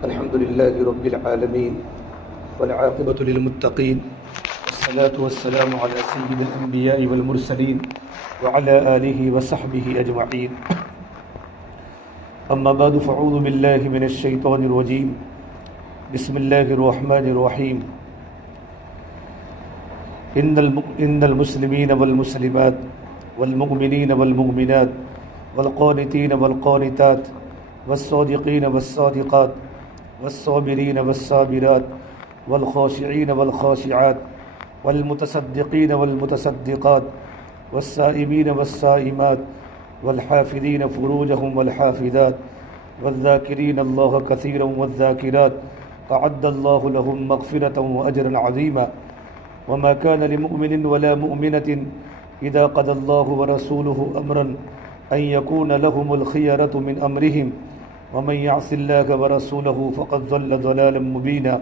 الحمد لله رب العالمين والعاقبة للمتقين والصلاة والسلام على سيد الأنبياء والمرسلين وعلى آله وصحبه أجمعين. أما بعد فأعوذ بالله من الشيطان الرجيم. بسم الله الرحمن الرحيم. إن المسلمين والمسلمات والمؤمنين والمؤمنات والقانتين والقانتات والصادقين والصادقات والصابرين والصابرات والخاشعين والخاشعات والمتصدقين والمتصدقات والصائمين والصائمات والحافظين فروجهم والحافظات والذاكرين الله كثيرا والذاكرات أعد الله لهم مغفرة وأجرا عظيما. وما كان لمؤمن ولا مؤمنة إذا قضى الله ورسوله أمرا أن يكون لهم الخيرة من أمرهم ومن يعص الله ورسوله فقد ضل ضلالا مبينا.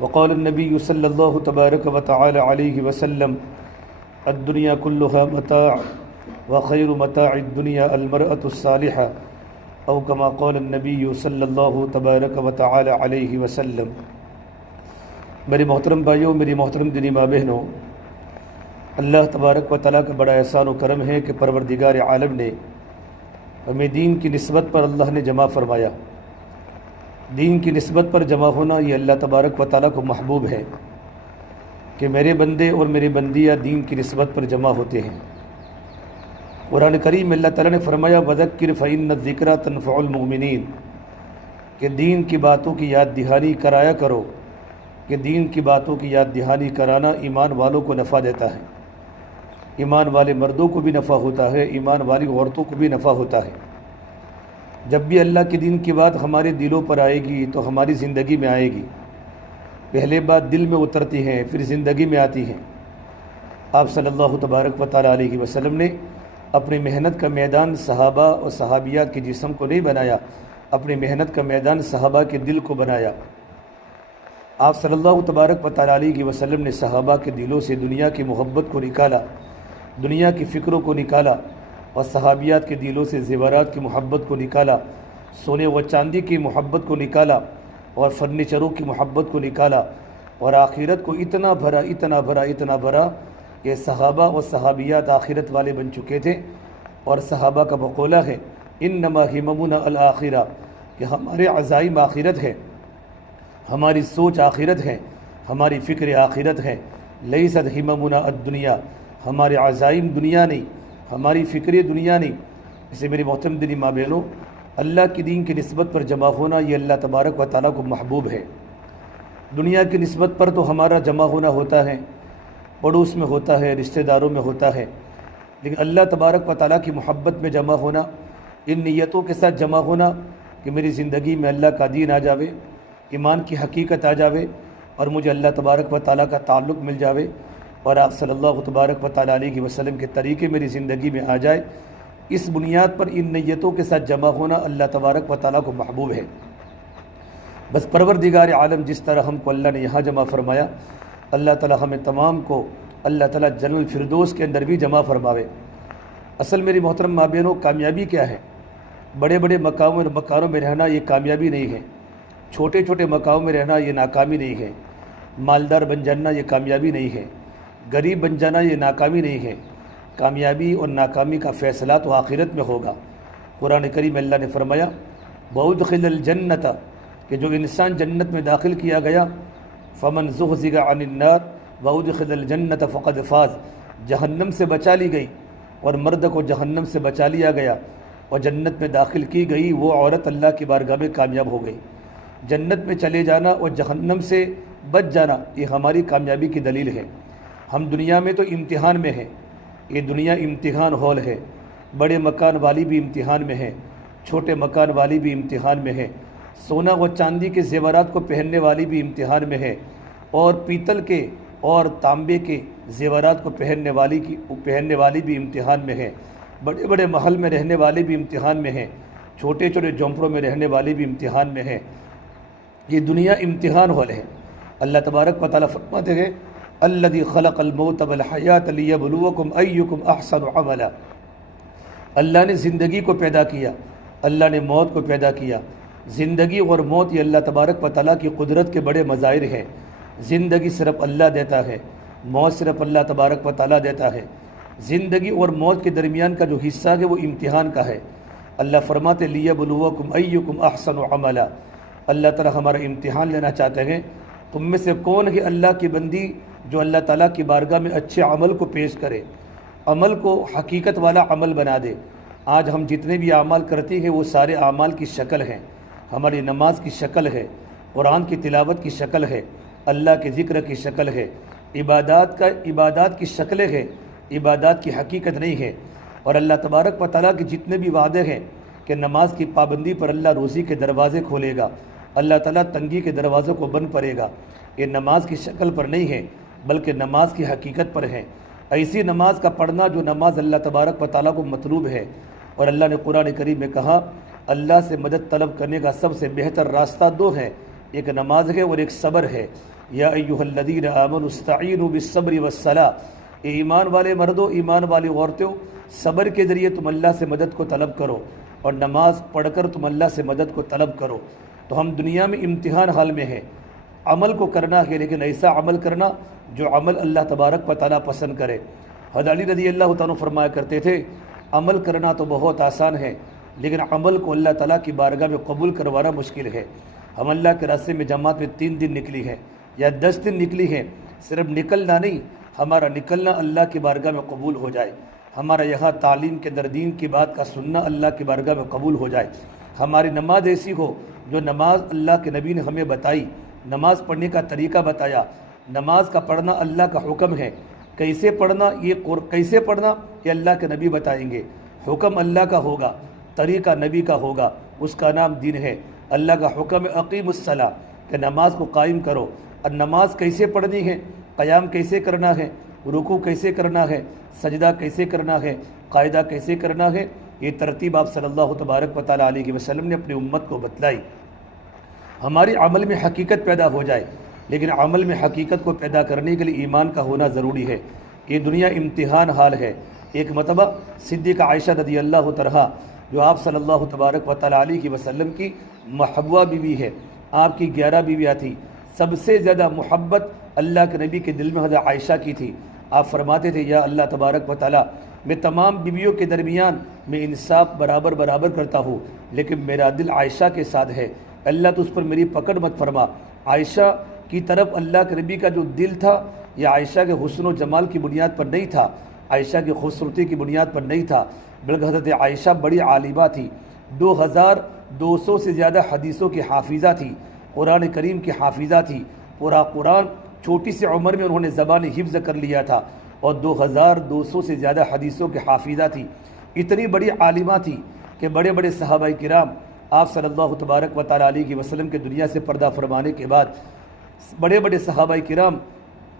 وقال النبي صلى الله تبارك وتعالى عليه وسلم: الدنيا كلها متاع وخير متاع الدنيا المرأة الصالحة، أو كما قال النبي صلی اللہ تبارک و تعالی علیہ وسلم. میرے محترم بھائیوں، میری محترم دینی ماں بہنوں، اللہ تبارک و تعالیٰ کا بڑا احسان و کرم ہے کہ پروردگار عالم نے ہمیں دین کی نسبت پر اللہ نے جمع فرمایا. دین کی نسبت پر جمع ہونا یہ اللہ تبارک و تعالیٰ کو محبوب ہے کہ میرے بندے اور میری بندیاں دین کی نسبت پر جمع ہوتے ہیں. قرآن کریم اللہ تعالیٰ نے فرمایا: وذکر فإن الذکریٰ تنفع المؤمنین، کہ دین کی باتوں کی یاد دہانی کرایا کرو، کہ دین کی باتوں کی یاد دہانی کرانا ایمان والوں کو نفع دیتا ہے. ایمان والے مردوں کو بھی نفع ہوتا ہے، ایمان والی عورتوں کو بھی نفع ہوتا ہے. جب بھی اللہ کے دین کی بات ہمارے دلوں پر آئے گی تو ہماری زندگی میں آئے گی. پہلے بات دل میں اترتی ہیں، پھر زندگی میں آتی ہیں. آپ صلی اللہ تبارک و تعالیٰ علیہ وسلم نے اپنی محنت کا میدان صحابہ اور صحابیات کے جسم کو نہیں بنایا، اپنی محنت کا میدان صحابہ کے دل کو بنایا. آپ صلی اللہ تبارک و تعالیٰ علیہ وسلم نے صحابہ کے دلوں سے دنیا کی محبت کو نکالا، دنیا کی فکروں کو نکالا، اور صحابیات کے دلوں سے زیورات کی محبت کو نکالا، سونے و چاندی کی محبت کو نکالا، اور فرنیچروں کی محبت کو نکالا، اور آخرت کو اتنا بھرا اتنا بھرا اتنا بھرا کہ صحابہ اور صحابیات آخرت والے بن چکے تھے. اور صحابہ کا مقولہ ہے: انما ہممنا الآخرہ، کہ ہمارے عزائم آخرت ہے، ہماری سوچ آخرت ہے، ہماری فکر آخرت ہے. لیست ہممنا الدنیا، ہمارے عزائم دنیا نہیں، ہماری فکر دنیا نہیں. اسے میری محترم دینی ماں بہنوں، اللہ کی دین کی نسبت پر جمع ہونا یہ اللہ تبارک و تعالیٰ کو محبوب ہے. دنیا کی نسبت پر تو ہمارا جمع ہونا ہوتا ہے، پڑوس میں ہوتا ہے، رشتہ داروں میں ہوتا ہے، لیکن اللہ تبارک و تعالیٰ کی محبت میں جمع ہونا، ان نیتوں کے ساتھ جمع ہونا کہ میری زندگی میں اللہ کا دین آ جاوے، ایمان کی حقیقت آ جاوے، اور مجھے اللہ تبارک و تعالیٰ کا تعلق مل جاوے، اور آپ صلی اللہ تبارک و تعالیٰ علیہ وسلم کے طریقے میری زندگی میں آ جائے. اس بنیاد پر ان نیتوں کے ساتھ جمع ہونا اللہ تبارک و تعالیٰ کو محبوب ہے. بس پروردگار عالم جس طرح ہم کو اللہ نے یہاں جمع فرمایا، اللہ تعالیٰ ہمیں تمام کو اللہ تعالیٰ جنت الفردوس کے اندر بھی جمع فرماوے. اصل میری محترم ماں بہنوں، کامیابی کیا ہے؟ بڑے بڑے مکانوں میں رہنا یہ کامیابی نہیں ہے، چھوٹے چھوٹے مکانوں میں رہنا یہ ناکامی نہیں ہے، مالدار بن جانا یہ کامیابی نہیں ہے، غریب بن جانا یہ ناکامی نہیں ہے. کامیابی اور ناکامی کا فیصلہ تو آخرت میں ہوگا. قرآن کریم اللہ نے فرمایا: وَأُدْخِلَ الْجَنَّةَ، کہ جو انسان جنت میں داخل کیا گیا، فَمَنْ زُحْزِحَ عَنِ النَّارِ وَأُدْخِلَ الْجَنَّةَ فَقَدْ فَازَ، جہنم سے بچا لی گئی اور مرد کو جہنم سے بچا لیا گیا اور جنت میں داخل کی گئی، وہ عورت اللہ کی بارگاہ میں کامیاب ہو گئی. جنت میں چلے جانا اور جہنم سے بچ جانا یہ ہماری کامیابی کی دلیل ہے. ہم دنیا میں تو امتحان میں ہیں، یہ دنیا امتحان ہال ہے. بڑے مکان والی بھی امتحان میں ہے، چھوٹے مکان والی بھی امتحان میں ہے، سونا و چاندی کے زیورات کو پہننے والی بھی امتحان میں ہے، اور پیتل کے اور تانبے کے زیورات کو پہننے والی بھی امتحان میں ہے. بڑے بڑے محل میں رہنے والے بھی امتحان میں ہیں، چھوٹے چھوٹے جھونپڑوں میں رہنے والے بھی امتحان میں ہیں. یہ دنیا امتحان ہال ہے. اللہ تبارک و تعالیٰ فرماتے ہیں: الذی خلق الموت والحیات لیبلوکم ایکم احسن عملا، اللہ نے زندگی کو پیدا کیا، اللہ نے موت کو پیدا کیا زندگی اور موت یہ اللہ تبارک و تعالیٰ کی قدرت کے بڑے مظاہر ہیں۔ زندگی صرف اللہ دیتا ہے، موت صرف اللہ تبارک و تعالیٰ دیتا ہے۔ زندگی اور موت کے درمیان کا جو حصہ ہے وہ امتحان کا ہے۔ اللہ فرماتے لیبلوکم ایکم احسن عملا، اللہ تعالیٰ ہمارا امتحان لینا چاہتے ہیں تم میں سے کون ہے اللہ کی بندی جو اللہ تعالیٰ کی بارگاہ میں اچھے عمل کو پیش کرے، عمل کو حقیقت والا عمل بنا دے۔ آج ہم جتنے بھی اعمال کرتے ہیں وہ سارے اعمال کی شکل ہیں۔ ہماری نماز کی شکل ہے، قرآن کی تلاوت کی شکل ہے، اللہ کے ذکر کی شکل ہے، عبادات کی شکلیں ہیں، عبادات کی حقیقت نہیں ہے۔ اور اللہ تبارک و تعالیٰ کے جتنے بھی وعدے ہیں کہ نماز کی پابندی پر اللہ روزی کے دروازے کھولے گا، اللہ تعالیٰ تنگی کے دروازوں کو بند کرے گا، یہ نماز کی شکل پر نہیں ہے بلکہ نماز کی حقیقت پر ہے۔ ایسی نماز کا پڑھنا جو نماز اللہ تبارک و تعالیٰ کو مطلوب ہے۔ اور اللہ نے قرآن کریم میں کہا اللہ سے مدد طلب کرنے کا سب سے بہتر راستہ دو ہے، ایک نماز ہے اور ایک صبر ہے۔ یا ایھا الذین آمنوا استعینوا بالصبر والصلاۃ، اے ایمان والے مردوں، ایمان والی عورتوں، صبر کے ذریعے تم اللہ سے مدد کو طلب کرو اور نماز پڑھ کر تم اللہ سے مدد کو طلب کرو۔ تو ہم دنیا میں امتحان حال میں ہیں، عمل کو کرنا ہے لیکن ایسا عمل کرنا جو عمل اللہ تبارک و تعالیٰ پسند کرے۔ حضرت علی رضی اللہ تعالیٰ فرمایا کرتے تھے عمل کرنا تو بہت آسان ہے لیکن عمل کو اللہ تعالیٰ کی بارگاہ میں قبول کروانا مشکل ہے۔ ہم اللہ کے راستے میں جماعت میں 3 دن نکلی ہے یا 10 دن نکلی ہے، صرف نکلنا نہیں، ہمارا نکلنا اللہ کی بارگاہ میں قبول ہو جائے، ہمارا یہاں تعلیم کے اندر دین کی بات کا سننا اللہ کی بارگاہ میں قبول ہو جائے، ہماری نماز ایسی ہو جو نماز اللہ کے نبی نے ہمیں بتائی، نماز پڑھنے کا طریقہ بتایا، نماز کا پڑھنا اللہ کا حکم ہے، کیسے پڑھنا یہ اللہ کے نبی بتائیں گے، حکم اللہ کا ہوگا، طریقہ نبی کا ہوگا، اس کا نام دین ہے۔ اللہ کا حکم ہے اقیم الصلاۃ کہ نماز کو قائم کرو، اور نماز کیسے پڑھنی ہے، قیام کیسے کرنا ہے، رکوع کیسے کرنا ہے، سجدہ کیسے کرنا ہے، قاعدہ کیسے کرنا ہے، یہ ترتیب آپ صلی اللہ تبارک و تعالیٰ علیہ وسلم نے اپنی امت کو بتلائی۔ ہماری عمل میں حقیقت پیدا ہو جائے، لیکن عمل میں حقیقت کو پیدا کرنے کے لیے ایمان کا ہونا ضروری ہے۔ یہ دنیا امتحان حال ہے۔ ایک مرتبہ صدیقہ عائشہ رضی اللہ عنہا جو آپ صلی اللہ تبارک و تعالیٰ علیہ وسلم کی محبوبہ بیوی ہے، آپ کی 11 بیویاں تھیں، سب سے زیادہ محبت اللہ کے نبی کے دل میں حضرت عائشہ کی تھی۔ آپ فرماتے تھے یا اللہ تبارک و تعالیٰ میں تمام بیویوں کے درمیان میں انصاف برابر کرتا ہوں لیکن میرا دل عائشہ کے ساتھ ہے، اللہ تو اس پر میری پکڑ مت فرما۔ عائشہ کی طرف اللہ کے نبی کا جو دل تھا یہ عائشہ کے حسن و جمال کی بنیاد پر نہیں تھا، عائشہ کی خوبصورتی کی بنیاد پر نہیں تھا، بلکہ حضرت عائشہ بڑی عالمہ تھی، 2200 سے زیادہ حدیثوں کی حافظہ تھی، قرآن کریم کی حافظہ تھی، پورا قرآن چھوٹی سی عمر میں انہوں نے زبان حفظ کر لیا تھا اور 2200 سے زیادہ حدیثوں کی حافظہ تھی۔ اتنی بڑی عالمہ تھی کہ بڑے بڑے صحابہ کرام آپ صلی اللہ تبارک و تعالیٰ علیہ وسلم کے دنیا سے پردہ فرمانے کے بعد بڑے بڑے صحابہ کرام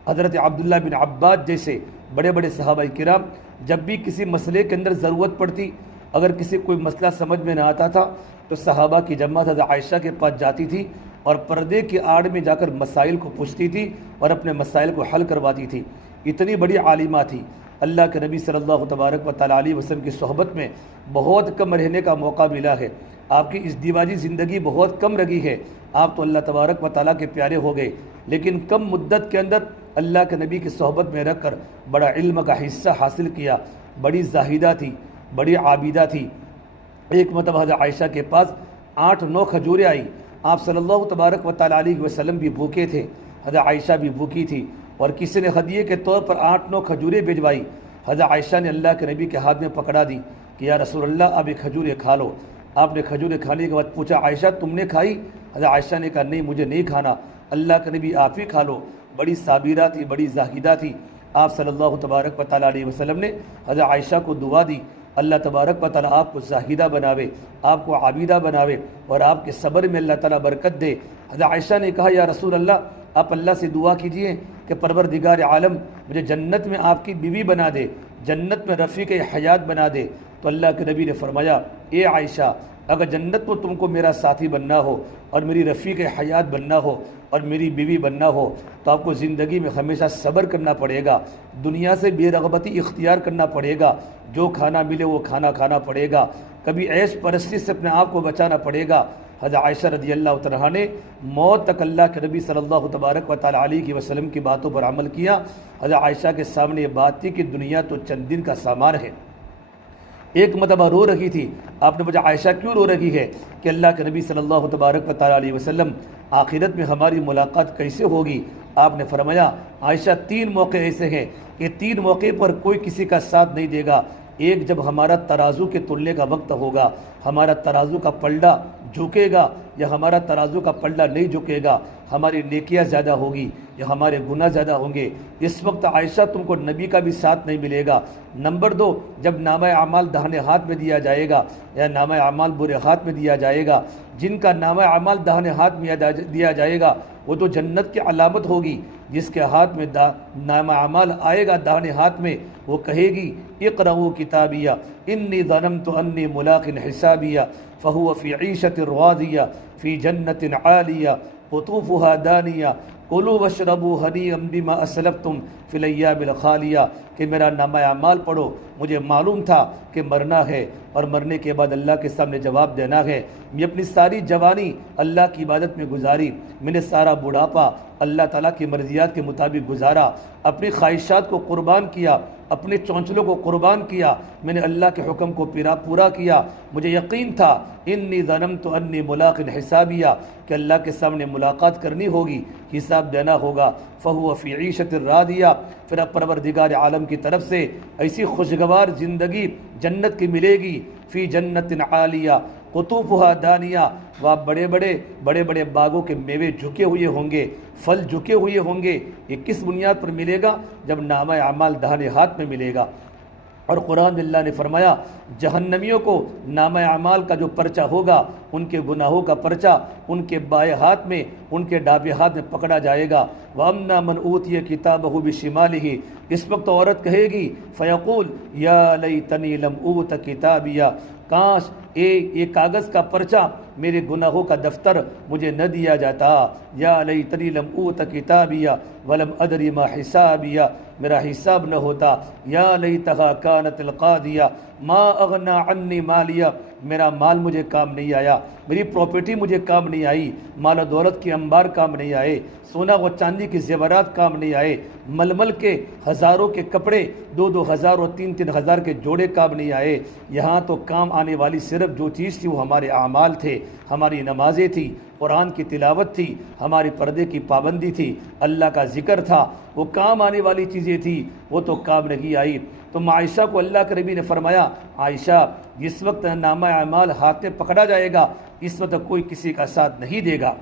حضرت عبداللہ بن عباس جیسے بڑے بڑے صحابہ کرام جب بھی کسی مسئلے کے اندر ضرورت پڑتی، اگر کسی کوئی مسئلہ سمجھ میں نہ آتا تھا تو صحابہ کی جماعت حضرت عائشہ کے پاس جاتی تھی اور پردے کی آڑ میں جا کر مسائل کو پوچھتی تھی اور اپنے مسائل کو حل کرواتی تھی۔ اتنی بڑی عالمہ تھی۔ اللہ کے نبی صلی اللہ تبارک و تعالیٰ علیہ وسلم کی صحبت میں بہت کم رہنے کا موقع ملا ہے، آپ کی اس دیواجی زندگی بہت کم رہی ہے، آپ تو اللہ تبارک و تعالیٰ کے پیارے ہو گئے، لیکن کم مدت کے اندر اللہ کے نبی کی صحبت میں رکھ کر بڑا علم کا حصہ حاصل کیا، بڑی زاہدہ تھی، بڑی عابدہ تھی۔ ایک مرتبہ حضرت عائشہ کے پاس 8-9 کھجوریں آئی، آپ صلی اللہ تبارک و تعالیٰ علیہ وسلم بھی بھوکے تھے، حضرت عائشہ بھی بھوکی تھی، اور کسی نے ہدیے کے طور پر 8-9 کھجوریں بھجوائی۔ حضرت عائشہ نے اللہ کے نبی کے ہاتھ میں پکڑا دی کہ یا رسول اللہ اب یہ کھجوریں کھا لو۔ آپ نے کھجوریں کھانے کے بعد پوچھا عائشہ تم نے کھائی؟ حضرت عائشہ نے کہا نہیں مجھے نہیں کھانا، اللہ کے نبی آپ ہی کھا لو۔ بڑی صابرہ تھی، بڑی زاہدہ تھی۔ آپ صلی اللہ تبارک و تعالیٰ علیہ وسلم نے حضرت عائشہ کو دعا دی اللہ تبارک و تعالیٰ آپ کو زاہدہ بناوے، آپ کو عابدہ بناوے اور آپ کے صبر میں اللہ تعالیٰ برکت دے۔ حضرت عائشہ نے کہا یا رسول اللہ آپ اللہ سے دعا کیجئے کہ پروردگار عالم مجھے جنت میں آپ کی بیوی بنا دے، جنت میں رفیق حیات بنا دے۔ تو اللہ کے نبی نے فرمایا اے عائشہ اگر جنت میں تم کو میرا ساتھی بننا ہو اور میری رفیق حیات بننا ہو اور میری بیوی بننا ہو تو آپ کو زندگی میں ہمیشہ صبر کرنا پڑے گا، دنیا سے بے رغبتی اختیار کرنا پڑے گا، جو کھانا ملے وہ کھانا کھانا پڑے گا، کبھی عیش پرستی سے اپنے آپ کو بچانا پڑے گا، حضرت عائشہ رضی اللہ تعالیٰ نے موت تک اللہ کے نبی صلی اللہ تبارک و تعالیٰ علیہ وسلم کی باتوں پر عمل کیا۔ حضرت عائشہ کے سامنے یہ بات تھی کہ دنیا تو چند دن کا سامان ہے۔ ایک مرتبہ رو رہی تھی، آپ نے پوچھا عائشہ کیوں رو رہی ہے؟ کہ اللہ کے نبی صلی اللہ تبارک و تعالیٰ علیہ وسلم آخرت میں ہماری ملاقات کیسے ہوگی؟ آپ نے فرمایا عائشہ 3 موقع ایسے ہیں کہ 3 موقع پر کوئی کسی کا ساتھ نہیں دے گا۔ ایک جب ہمارا ترازو کے تلنے کا وقت ہوگا، ہمارا ترازو کا پلڑا جھکے گا یا ہمارا ترازو کا پلڑا نہیں جھکے گا، ہماری نیکیاں زیادہ ہوگی یا ہمارے گناہ زیادہ ہوں گے، اس وقت عائشہ تم کو نبی کا بھی ساتھ نہیں ملے گا۔ نمبر 2، جب نامہ اعمال داہنے ہاتھ میں دیا جائے گا یا نامہ اعمال برے ہاتھ میں دیا جائے گا، جن کا نامہ اعمال داہنے ہاتھ میں دیا جائے گا وہ تو جنت کی علامت ہوگی۔ جس کے ہاتھ میں نامہ اعمال آئے گا داہنے ہاتھ میں، وہ کہے گی اقرؤوا کتابیہ انی ظننت انی ملاق حسابیہ فہو فی عیشۃ راضیہ فی جنت عالیہ قطوفها دانیہ کلوا واشربوا ہنیئا بما اسلفتم فی الایام الخالیہ۔ کہ میرا نامہ اعمال پڑھو، مجھے معلوم تھا کہ مرنا ہے اور مرنے کے بعد اللہ کے سامنے جواب دینا ہے۔ میں اپنی ساری جوانی اللہ کی عبادت میں گزاری، میں نے سارا بڑھاپا اللہ تعالیٰ کی مرضیات کے مطابق گزارا، اپنی خواہشات کو قربان کیا، اپنے چونچلوں کو قربان کیا، میں نے اللہ کے حکم کو پورا کیا۔ مجھے یقین تھا انی ظننت انی ملاق حسابیہ کہ اللہ کے سامنے ملاقات کرنی ہوگی، حساب دینا ہوگا۔ فہو فی عیشۃ راضیہ، پھر اب پروردگار عالم کی طرف سے ایسی خوشگوار زندگی جنت کی ملے گی، فی جنت عالیہ قطوفها دانیہ، وہاں بڑے بڑے باغوں کے میوے جھکے ہوئے ہوں گے، پھل جھکے ہوئے ہوں گے۔ یہ کس بنیاد پر ملے گا؟ جب نامہ اعمال داہنے ہاتھ میں ملے گا۔ اور قرآن میں اللہ نے فرمایا جہنمیوں کو نامہ اعمال کا جو پرچہ ہوگا، ان کے گناہوں کا پرچہ ان کے بائیں ہاتھ میں، ان کے ڈابے ہاتھ میں پکڑا جائے گا۔ وَأَمَّا مَنْ أُوتِيَ كِتَابَهُ بِشِمَالِهِ، اس وقت عورت کہے گی فَيَقُولُ يَا لَيْتَنِي لَمْ أُوتَ كِتَابِيَهْ، کاش یہ کاغذ کا پرچہ میرے گناہوں کا دفتر مجھے نہ دیا جاتا۔ یا لیتنی لم اوت کتابیہ ولم ادری ما حسابیہ، میرا حساب نہ ہوتا۔ یا لیتہا کانت القاضیہ ما اغنی عنی مالیہ، میرا مال مجھے کام نہیں آیا، میری پراپرٹی مجھے کام نہیں آئی، مال و دولت کے انبار کام نہیں آئے، سونا و چاندی کے زیورات کام نہیں آئے، ململ کے ہزاروں کے کپڑے 2-2 ہزار اور 3-3 ہزار کے جوڑے کام نہیں آئے۔ یہاں تو کام آنے والی صرف جو چیز تھی وہ ہمارے اعمال تھے، ہماری نمازیں تھی، قرآن کی تلاوت تھی، ہماری پردے کی پابندی تھی، اللہ کا ذکر تھا، وہ کام آنے والی چیزیں تھیں، وہ تو کام نہیں آئی۔ تو عائشہ کو اللہ کے نبی نے فرمایا عائشہ جس وقت نامہ اعمال ہاتھ میں پکڑا جائے گا اس وقت کوئی کسی کا ساتھ نہیں دے گا۔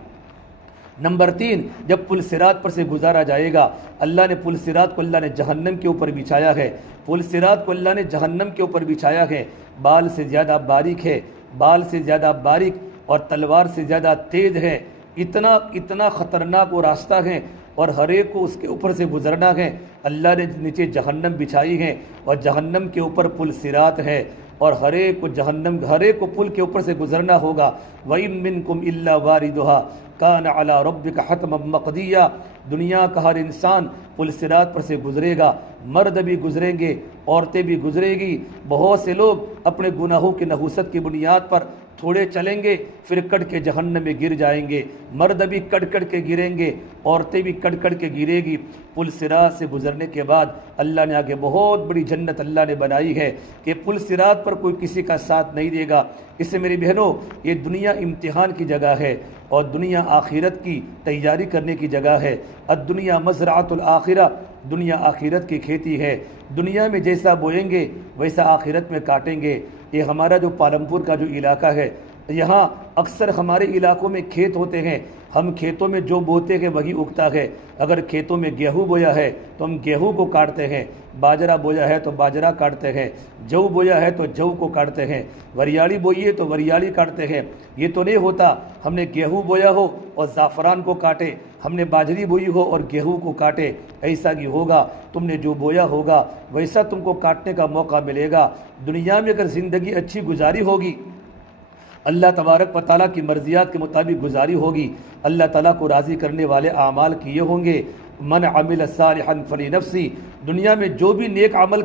نمبر 3، جب پل صراط پر سے گزارا جائے گا، اللہ نے پل صراط کو اللہ نے جہنم کے اوپر بچھایا ہے، پل صراط کو اللہ نے جہنم کے اوپر بچھایا ہے، بال سے زیادہ باریک ہے، بال سے زیادہ باریک اور تلوار سے زیادہ تیز ہے، اتنا خطرناک وہ راستہ ہے، اور ہر ایک کو اس کے اوپر سے گزرنا ہے۔ اللہ نے نیچے جہنم بچھائی ہے اور جہنم کے اوپر پل صراط ہے، اور ہر ایک کو پل کے اوپر سے گزرنا ہوگا۔ وَإِن مِّنكُمْ إِلَّا وَارِدُهَا كَانَ عَلَى رَبِّكَ حَتْمًا مَّقْضِيًّا، دنیا کا ہر انسان پل صراط پر سے گزرے گا، مرد بھی گزریں گے، عورتیں بھی گزرے گی۔ بہت سے لوگ اپنے گناہوں کی نحوست کی بنیاد پر تھوڑے چلیں گے پھر کٹ کے جہنم میں گر جائیں گے، مرد بھی کٹ کے گریں گے، عورتیں بھی کٹ کے گرے گی۔ پل صراط سے گزرنے کے بعد اللہ نے آگے بہت بڑی جنت اللہ نے بنائی ہے کہ پل صراط پر کوئی کسی کا ساتھ نہیں دے گا۔ اس سے میری بہنوں یہ دنیا امتحان کی جگہ ہے اور دنیا آخرت کی تیاری کرنے کی جگہ ہے۔ الدنیا مزرعۃ الآخرہ، دنیا آخرت کی کھیتی ہے، دنیا میں جیسا بوئیں گے ویسا آخرت میں کاٹیں گے۔ یہ ہمارا جو پالمپور کا جو علاقہ ہے، یہاں اکثر ہمارے علاقوں میں کھیت ہوتے ہیں، ہم کھیتوں میں جو بوتے ہیں وہی اگتا ہے۔ اگر کھیتوں میں گیہوں بویا ہے تو ہم گیہوں کو کاٹتے ہیں، باجرہ بویا ہے تو باجرہ کاٹتے ہیں، جو بویا ہے تو جو کو کاٹتے ہیں، وریاڑی بوئی ہے تو وریاڑی کاٹتے ہیں۔ یہ تو نہیں ہوتا ہم نے گیہوں بویا ہو اور زعفران کو کاٹے، ہم نے باجری بوئی ہو اور گیہوں کو کاٹے۔ ایسا ہی ہوگا، تم نے جو بویا ہوگا ویسا تم کو کاٹنے کا موقع ملے گا۔ دنیا میں اگر زندگی اچھی گزاری ہوگی، اللہ تبارک و تعالیٰ کی مرضیات کے مطابق گزاری ہوگی، اللہ تعالیٰ کو راضی کرنے والے اعمال کیے ہوں گے۔ من عمل صالحا فلنفسی، دنیا میں جو بھی نیک عمل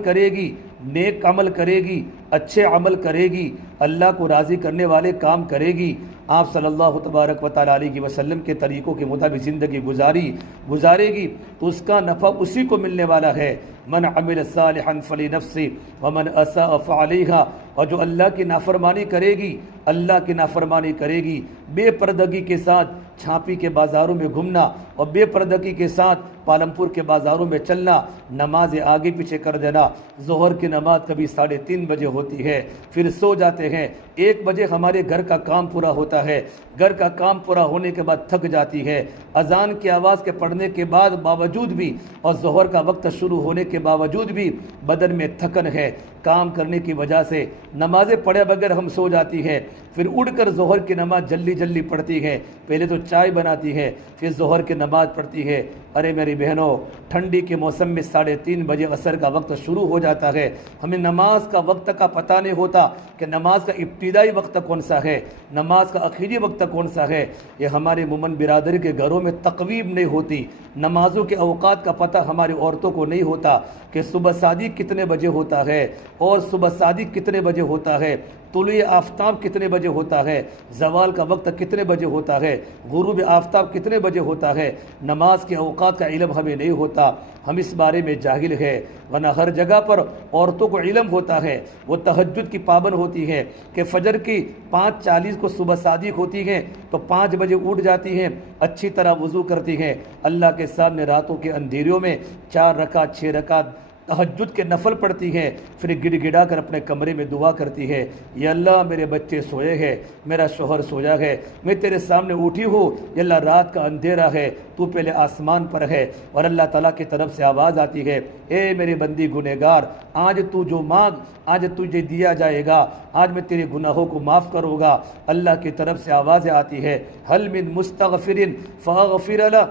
کرے گی، اچھے عمل کرے گی، اللہ کو راضی کرنے والے کام کرے گی، آپ صلی اللہ تبارک و تعالیٰ علیہ وسلم کے طریقوں کے مطابق زندگی گزارے گی تو اس کا نفع اسی کو ملنے والا ہے۔ من عمل صالحا فلنفسہ ومن اساء فعلیہا، اور جو اللہ کی نافرمانی کرے گی، اللہ کی نافرمانی کرے گی، بے پردگی کے ساتھ چھاپی کے بازاروں میں گھومنا اور بے پردگی کے ساتھ پالمپور کے بازاروں میں چلنا، نماز آگے پیچھے کر دینا، ظہر کی نماز کبھی 3:30 بجے ہوتی ہے، پھر سو جاتے ہیں، 1 بجے ہمارے گھر کا کام پورا ہوتا ہے، گھر کا کام پورا ہونے کے بعد تھک جاتی ہے، اذان کی آواز کے پڑھنے کے باوجود بھی اور ظہر کا وقت شروع ہونے کے باوجود بھی بدن میں تھکن ہے، کام کرنے کی وجہ سے نمازیں پڑھے بغیر ہم سو جاتی ہے، پھر اٹھ کر ظہر کی نماز جلدی پڑھتی ہے، پہلے تو چائے بناتی ہے، پھر ظہر کی نماز پڑھتی ہے۔ ارے میری بہنوں، ٹھنڈی کے موسم میں 3:30 بجے عصر کا وقت شروع ہو جاتا ہے، ہمیں نماز کا وقت کا پتہ نہیں ہوتا کہ نماز کا ابتدائی وقت کون سا ہے، نماز کا آخری وقت کون سا ہے۔ یہ ہمارے مومن برادری کے گھروں میں تقویم نہیں ہوتی، نمازوں کے اوقات کا پتہ ہماری عورتوں کو نہیں ہوتا کہ صبح صادق کتنے بجے ہوتا ہے اور صبح صادق کتنے بجے ہوتا ہے، طلوع آفتاب کتنے بجے ہوتا ہے، زوال کا وقت کتنے بجے ہوتا ہے، غروب آفتاب کتنے بجے ہوتا ہے۔ نماز کے اوقات کا علم ہمیں نہیں ہوتا، ہم اس بارے میں جاہل ہے، ورنہ ہر جگہ پر عورتوں کو علم ہوتا ہے، وہ تہجد کی پابند ہوتی ہے کہ فجر کی 5:40 کو صبح صادق ہوتی ہے تو 5 بجے اٹھ جاتی ہیں، اچھی طرح وضو کرتی ہیں، اللہ کے سامنے راتوں کے اندھیریوں میں 4 رکعت 6 رکعت تہجد کے نفل پڑھتی ہے، پھر گڑ گڑا کر اپنے کمرے میں دعا کرتی ہے، یا اللہ میرے بچے سوئے ہیں، میرا شوہر سویا ہے، میں تیرے سامنے اٹھی ہوں، یا اللہ رات کا اندھیرا ہے، تو پہلے آسمان پر ہے، اور اللہ تعالیٰ کی طرف سے آواز آتی ہے، اے میرے بندی گنہگار، آج تو جو مانگ آج تجھے دیا جائے گا، آج میں تیرے گناہوں کو معاف کروں گا۔ اللہ کی طرف سے آوازیں آتی ہے، حل من مستغفر فاغفر لہ،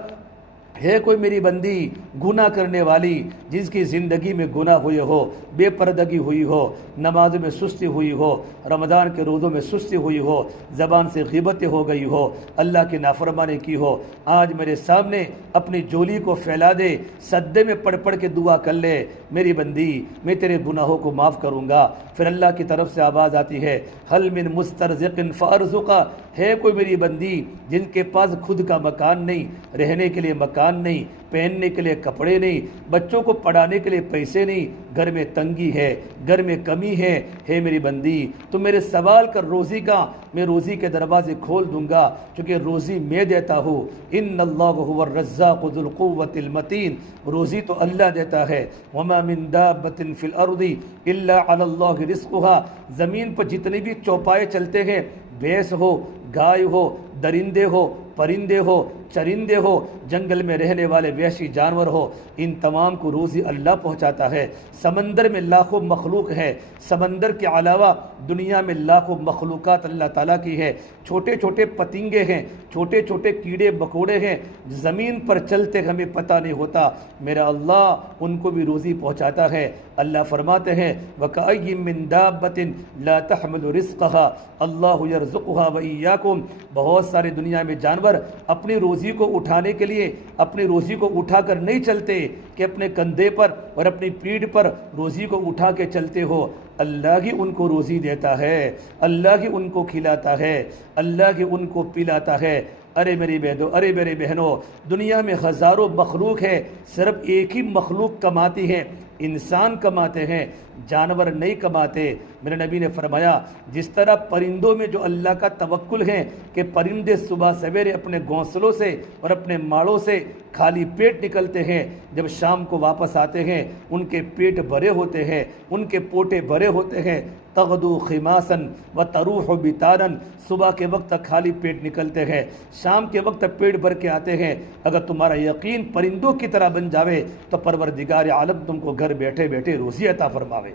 ہے کوئی میری بندی گناہ کرنے والی جس کی زندگی میں گناہ ہوئے ہو، بے پردگی ہوئی ہو، نمازوں میں سستی ہوئی ہو، رمضان کے روزوں میں سستی ہوئی ہو، زبان سے غیبتیں ہو گئی ہو، اللہ کی نافرمانی کی ہو، آج میرے سامنے اپنی جولی کو پھیلا دے، سجدے میں پڑھ کے دعا کر لے، میری بندی میں تیرے گناہوں کو معاف کروں گا۔ پھر اللہ کی طرف سے آواز آتی ہے، حل من مسترزق فارزقہ، ہے کوئی میری بندی جن کے پاس خود کا مکان نہیں، رہنے کے لیے مکان نہیں، پہننے کے لیے کپڑے نہیں، بچوں کو پڑھانے کے لیے پیسے نہیں، گھر میں تنگی ہے، گھر میں کمی ہے میری بندی تو میرے سوال کر روزی کا، میں روزی کے دروازے کھول دوں گا، چونکہ روزی میں دیتا ہوں، ان اللہ هو الرزاق ذو القوۃ المتین، روزی تو اللہ دیتا ہے، وما من دابۃ فی الارض الا علی اللہ رزقها، زمین پر جتنے بھی چوپائے چلتے ہیں، بھینس ہو، گائے ہو، درندے ہو، پرندے ہو، چرندے ہو، جنگل میں رہنے والے وحشی جانور ہو، ان تمام کو روزی اللہ پہنچاتا ہے۔ سمندر میں لاکھوں مخلوق ہے، سمندر کے علاوہ دنیا میں لاکھوں مخلوقات اللہ تعالیٰ کی ہے، چھوٹے چھوٹے پتنگے ہیں، چھوٹے چھوٹے کیڑے مکوڑے ہیں، زمین پر چلتے ہمیں پتہ نہیں ہوتا، میرا اللہ ان کو بھی روزی پہنچاتا ہے۔ اللہ فرماتے ہیں وَكَأَيٍّ مِّن دَابَّةٍ لَا تَحْمِلُ رِزْقَهَا اللَّهُ يَرْزُقُهَا وَإِيَّاكُمْ، بہت سارے دنیا میں جانور اپنی روزی کو اٹھانے کے لیے اپنی روزی کو اٹھا کر نہیں چلتے کہ اپنے کندھے پر اور اپنی پیٹھ پر روزی کو اٹھا کے چلتے ہو، اللہ ہی ان کو روزی دیتا ہے، اللہ ہی ان کو کھلاتا ہے، اللہ ہی ان کو پلاتا ہے۔ ارے میری بہنوں، دنیا میں ہزاروں مخلوق ہے، صرف ایک ہی مخلوق کماتی ہے، انسان کماتے ہیں، جانور نہیں کماتے۔ میرے نبی نے فرمایا جس طرح پرندوں میں جو اللہ کا توکل ہے کہ پرندے صبح سویرے اپنے گھونسلوں سے اور اپنے ماڑوں سے خالی پیٹ نکلتے ہیں، جب شام کو واپس آتے ہیں ان کے پیٹ بھرے ہوتے ہیں، ان کے پوٹے بھرے ہوتے ہیں، تغدو خماسا و تروح بطانا، صبح کے وقت خالی پیٹ نکلتے ہیں، شام کے وقت پیٹ بھر کے آتے ہیں۔ اگر تمہارا یقین پرندوں کی طرح بن جاوے تو پروردگار عالم تم کو گھر بیٹھے بیٹھے روزی عطا فرماوے۔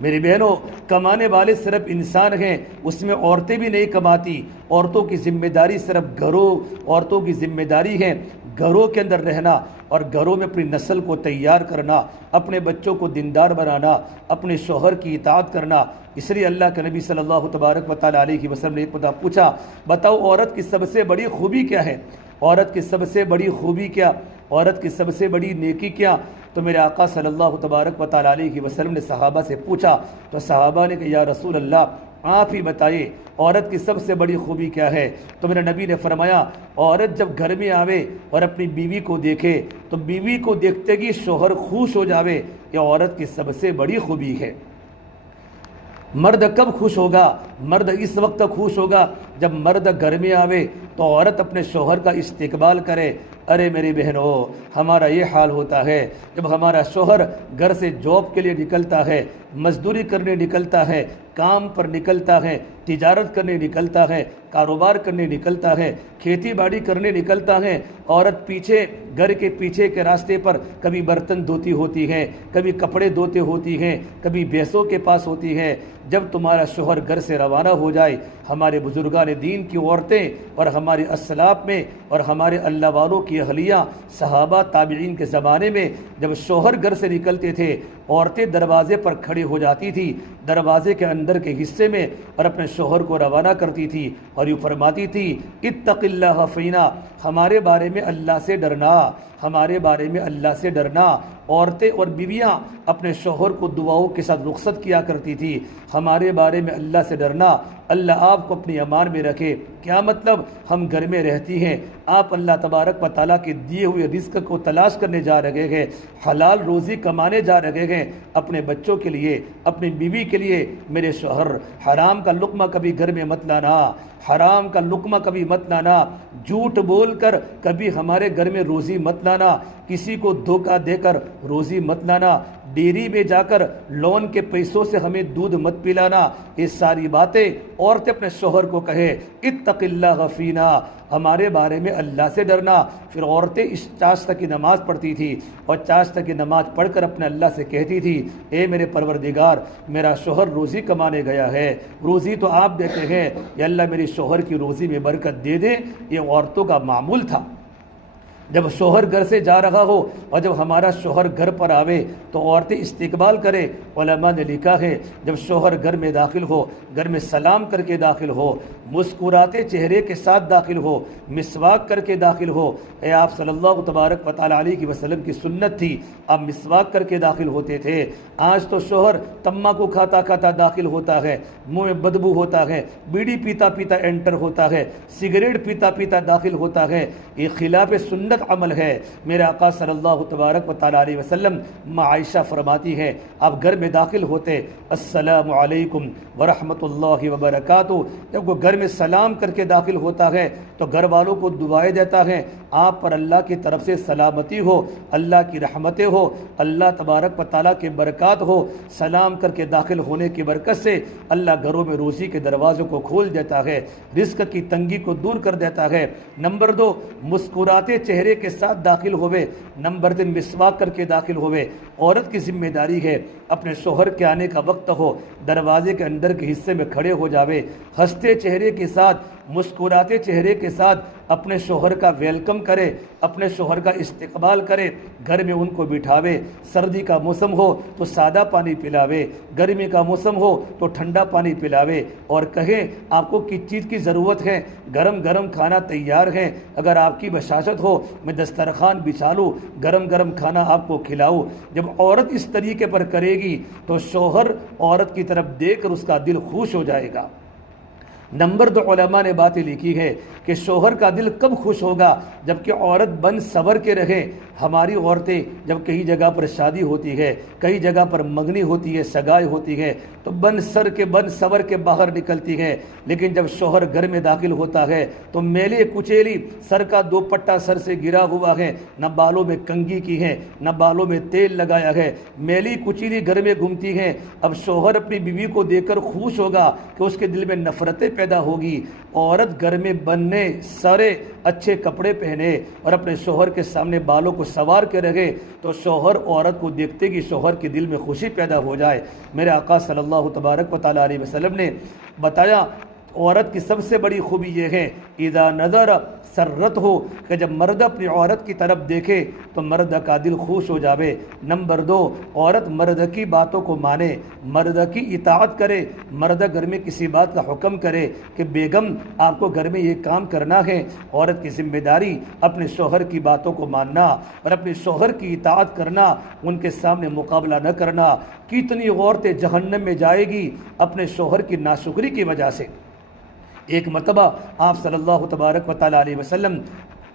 میری بہنوں، کمانے والے صرف انسان ہیں، اس میں عورتیں بھی نہیں کماتی، عورتوں کی ذمہ داری صرف عورتوں کی ذمہ داری ہے گھروں کے اندر رہنا اور گھروں میں اپنی نسل کو تیار کرنا، اپنے بچوں کو دیندار بنانا، اپنے شوہر کی اطاعت کرنا۔ اس لیے اللہ کے نبی صلی اللہ تبارک و تعالیٰ علیہ وسلم نے ایک پوچھا، بتاؤ عورت کی سب سے بڑی خوبی کیا ہے؟ عورت کی سب سے بڑی خوبی کیا؟ عورت کی سب سے بڑی نیکی کیا؟ تو میرے آقا صلی اللہ تبارک و تعالیٰ علیہ وسلم نے صحابہ سے پوچھا، تو صحابہ نے کہا یا رسول اللہ آپ ہی بتائیے عورت کی سب سے بڑی خوبی کیا ہے؟ تو میرے نبی نے فرمایا عورت جب گھر میں آوے اور اپنی بیوی کو دیکھے تو بیوی کو دیکھتے ہی شوہر خوش ہو جاوے، یہ عورت کی سب سے بڑی خوبی ہے۔ مرد کب خوش ہوگا؟ مرد اس وقت خوش ہوگا جب مرد گھر میں آوے تو عورت اپنے شوہر کا استقبال کرے۔ ارے میری بہنوں، ہمارا یہ حال ہوتا ہے جب ہمارا شوہر گھر سے جاب کے لیے نکلتا ہے، مزدوری کرنے نکلتا ہے، کام پر نکلتا ہے، تجارت کرنے نکلتا ہے، کاروبار کرنے نکلتا ہے، کھیتی باڑی کرنے نکلتا ہے، عورت پیچھے گھر کے پیچھے کے راستے پر کبھی برتن دھوتی ہوتی ہے، کبھی کپڑے دھوتے ہوتی ہیں، کبھی بھینسوں کے پاس ہوتی ہے۔ جب تمہارا شوہر گھر سے روانہ ہو جائے، ہمارے بزرگان دین کی عورتیں اور ہمارے اسلاف میں اور ہمارے اللہ والوں کی اہلیہ صحابہ تابعین کے زمانے میں جب شوہر گھر سے نکلتے تھے، عورتیں دروازے پر کھڑی ہو جاتی تھی، دروازے کے اندر کے حصے میں، اور اپنے شوہر کو روانہ کرتی تھی اور یوں فرماتی تھی اتق اللہ فینا، ہمارے بارے میں اللہ سے ڈرنا، ہمارے بارے میں اللہ سے ڈرنا۔ عورتیں اور بیویاں اپنے شوہر کو دعاؤں کے ساتھ رخصت کیا کرتی تھی، ہمارے بارے میں اللہ سے ڈرنا، اللہ آپ کو اپنی امان میں رکھے۔ کیا مطلب؟ ہم گھر میں رہتی ہیں، آپ اللہ تبارک و تعالیٰ کے دیے ہوئے رزق کو تلاش کرنے جا رہے ہیں، حلال روزی کمانے جا رہے ہیں اپنے بچوں کے لیے، اپنی بیوی کے لیے۔ میرے شوہر حرام کا لقمہ کبھی گھر میں مت لانا، حرام کا لقمہ کبھی مت لانا، جھوٹ بول کر کبھی ہمارے گھر میں روزی مت لانا، کسی کو دھوکہ دے کر روزی مت لانا، ڈیری میں جا کر لون کے پیسوں سے ہمیں دودھ مت پلانا۔ یہ ساری باتیں عورتیں اپنے شوہر کو کہے اتق اللہ فینا، ہمارے بارے میں اللہ سے ڈرنا۔ پھر عورتیں اس چاشت کی نماز پڑھتی تھی اور چاشت کی نماز پڑھ کر اپنے اللہ سے کہتی تھی اے میرے پروردگار، میرا شوہر روزی کمانے گیا ہے، روزی تو آپ دیتے ہیں، یا اللہ میری شوہر کی روزی میں برکت دے دے۔ یہ عورتوں کا معمول تھا۔ جب شوہر گھر سے جا رہا ہو اور جب ہمارا شوہر گھر پر آوے تو عورتیں استقبال کرے۔ علماء نے لکھا ہے جب شوہر گھر میں داخل ہو، گھر میں سلام کر کے داخل ہو، مسکراتے چہرے کے ساتھ داخل ہو، مسواک کر کے داخل ہو۔ اے آپ صلی اللہ تبارک و تعالیٰ علیہ وسلم کی سنت تھی، آپ مسواک کر کے داخل ہوتے تھے۔ آج تو شوہر تمباکو کھاتا کھاتا داخل ہوتا ہے، منہ میں بدبو ہوتا ہے، بیڑی پیتا پیتا انٹر ہوتا ہے، سگریٹ پیتا پیتا داخل ہوتا ہے۔ یہ خلاف سنت عمل ہے۔ میرے آقا صلی اللہ تبارک و تعالیٰ علیہ وسلم عائشہ فرماتی ہے آپ گھر میں داخل ہوتے السلام علیکم ورحمۃ اللہ وبرکاتہ، جب وہ گھر میں سلام کر کے داخل ہوتا ہے تو گھر والوں کو دعائیں دیتا ہے آپ پر اللہ کی طرف سے سلامتی ہو، اللہ کی رحمتیں ہو، اللہ تبارک و تعالیٰ کے برکات ہو۔ سلام کر کے داخل ہونے کی برکت سے اللہ گھروں میں روزی کے دروازوں کو کھول دیتا ہے، رزق کی تنگی کو دور کر دیتا ہے۔ نمبر 2، مسکراتے چہرے کے ساتھ داخل ہوئے۔ نمبر 3، مسواک کر کے داخل ہوئے۔ عورت کی ذمہ داری ہے اپنے شوہر کے آنے کا وقت ہو دروازے کے اندر کے حصے میں کھڑے ہو جاوے، ہنستے چہرے کے ساتھ، مسکراتے چہرے کے ساتھ اپنے شوہر کا ویلکم کرے، اپنے شوہر کا استقبال کرے، گھر میں ان کو بٹھاوے۔ سردی کا موسم ہو تو سادہ پانی پلاوے، گرمی کا موسم ہو تو ٹھنڈا پانی پلاوے، اور کہیں آپ کو کس چیز کی ضرورت ہے، گرم گرم کھانا تیار ہے، اگر آپ کی بشاشت ہو میں دسترخوان بچھا لوں، گرم گرم کھانا آپ کو کھلاؤں۔ جب عورت اس طریقے پر کرے گی تو شوہر عورت کی طرف دیکھ کر اس کا دل خوش ہو جائے گا۔ نمبر 2، علماء نے باتیں لکھی ہے کہ شوہر کا دل کب خوش ہوگا؟ جبکہ عورت بن سور کے رہے۔ ہماری عورتیں جب کئی جگہ پر شادی ہوتی ہے، کئی جگہ پر منگنی ہوتی ہے، سگائی ہوتی ہے، تو بن سور کے باہر نکلتی ہے، لیکن جب شوہر گھر میں داخل ہوتا ہے تو میلے کچیلی، سر کا دوپٹہ سر سے گرا ہوا ہے، نہ بالوں میں کنگھی کی ہے، نہ بالوں میں تیل لگایا ہے، میلی کچیلی گھر میں گھومتی ہے۔ اب شوہر اپنی بیوی کو دیکھ کر خوش ہوگا کہ اس کے دل میں نفرتیں پیدا ہوگی۔ عورت گھر میں بننے سارے اچھے کپڑے پہنے اور اپنے شوہر کے سامنے بالوں کو سوار کے رہے تو شوہر عورت کو دیکھتے کہ شوہر کے دل میں خوشی پیدا ہو جائے۔ میرے آقا صلی اللہ تبارک و تعالیٰ علیہ وسلم نے بتایا عورت کی سب سے بڑی خوبی یہ ہے اذا نظر سرت ہو کہ جب مرد اپنی عورت کی طرف دیکھے تو مرد کا دل خوش ہو جاوے۔ نمبر 2، عورت مرد کی باتوں کو مانے، مرد کی اطاعت کرے۔ مرد گھر میں کسی بات کا حکم کرے کہ بیگم آپ کو گھر میں یہ کام کرنا ہے، عورت کی ذمہ داری اپنے شوہر کی باتوں کو ماننا اور اپنے شوہر کی اطاعت کرنا، ان کے سامنے مقابلہ نہ کرنا۔ کتنی عورتیں جہنم میں جائے گی اپنے شوہر کی ناشکری کی وجہ سے۔ ایک مرتبہ آپ صلی اللہ تبارک و تعالیٰ علیہ وسلم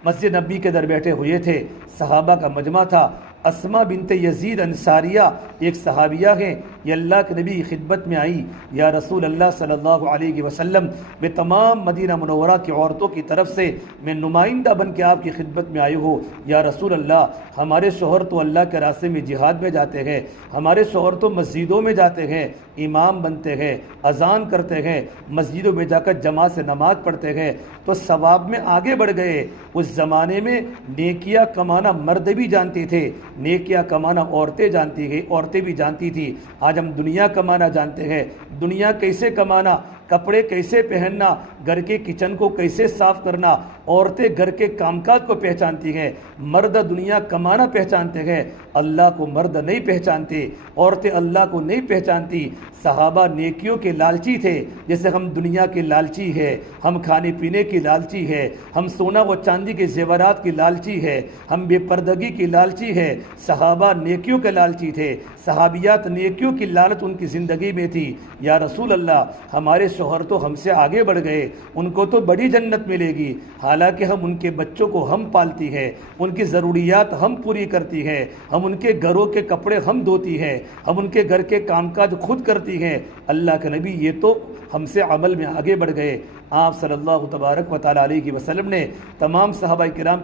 مسجد نبی کے در بیٹھے ہوئے تھے، صحابہ کا مجمع تھا۔ اسما بنت یزید انصاریہ ایک صحابیہ ہیں، یہ اللہ کے نبی کی خدمت میں آئی، یا رسول اللہ صلی اللہ علیہ وسلم، میں تمام مدینہ منورہ کی عورتوں کی طرف سے میں نمائندہ بن کے آپ کی خدمت میں آئی ہوں۔ یا رسول اللہ، ہمارے شوہر تو اللہ کے راستے میں جہاد میں جاتے ہیں، ہمارے شوہر تو مسجدوں میں جاتے ہیں، امام بنتے ہیں، اذان کرتے ہیں، مسجدوں میں جا کر جماعت سے نماز پڑھتے ہیں، تو ثواب میں آگے بڑھ گئے۔ اس زمانے میں نیکیاں کمانا مرد بھی جانتے تھے، نیکیاں کمانا عورتیں بھی جانتی تھی۔ آج ہم دنیا کمانا جانتے ہیں، دنیا کیسے کمانا، کپڑے کیسے پہننا، گھر کے کچن کو کیسے صاف کرنا، عورتیں گھر کے کام کاج کو پہچانتی ہیں، مرد دنیا کمانا پہچانتے ہیں، اللہ کو مرد نہیں پہچانتے، عورتیں اللہ کو نہیں پہچانتی۔ صحابہ نیکیوں کے لالچی تھے، جیسے ہم دنیا کے لالچی ہے، ہم کھانے پینے کی لالچی ہے، ہم سونا و چاندی کے زیورات کی لالچی ہے، ہم بے پردگی کی لالچی ہے۔ صحابہ نیکیوں کے لالچی تھے، صحابیات نیکیوں کی لالچ ان کی زندگی میں تھی۔ یا رسول اللہ، ہمارے شوہر تو ہم سے آگے بڑھ گئے، ان کو تو بڑی جنت ملے گی، حالانکہ ہم ان کے بچوں کو ہم پالتی ہیں، ان کی ضروریات ہم پوری کرتی ہیں، ہم ان کے گھروں کے کپڑے ہم دھوتی ہیں، ہم ان کے گھر کے کام کاج خود کرتی ہیں۔ اللہ کے نبی یہ تو ہم سے عمل میں آگے بڑھ گئے۔ آپ صلی اللہ تبارک و تعالیٰ علیہ وسلم نے تمام صحابہ کرام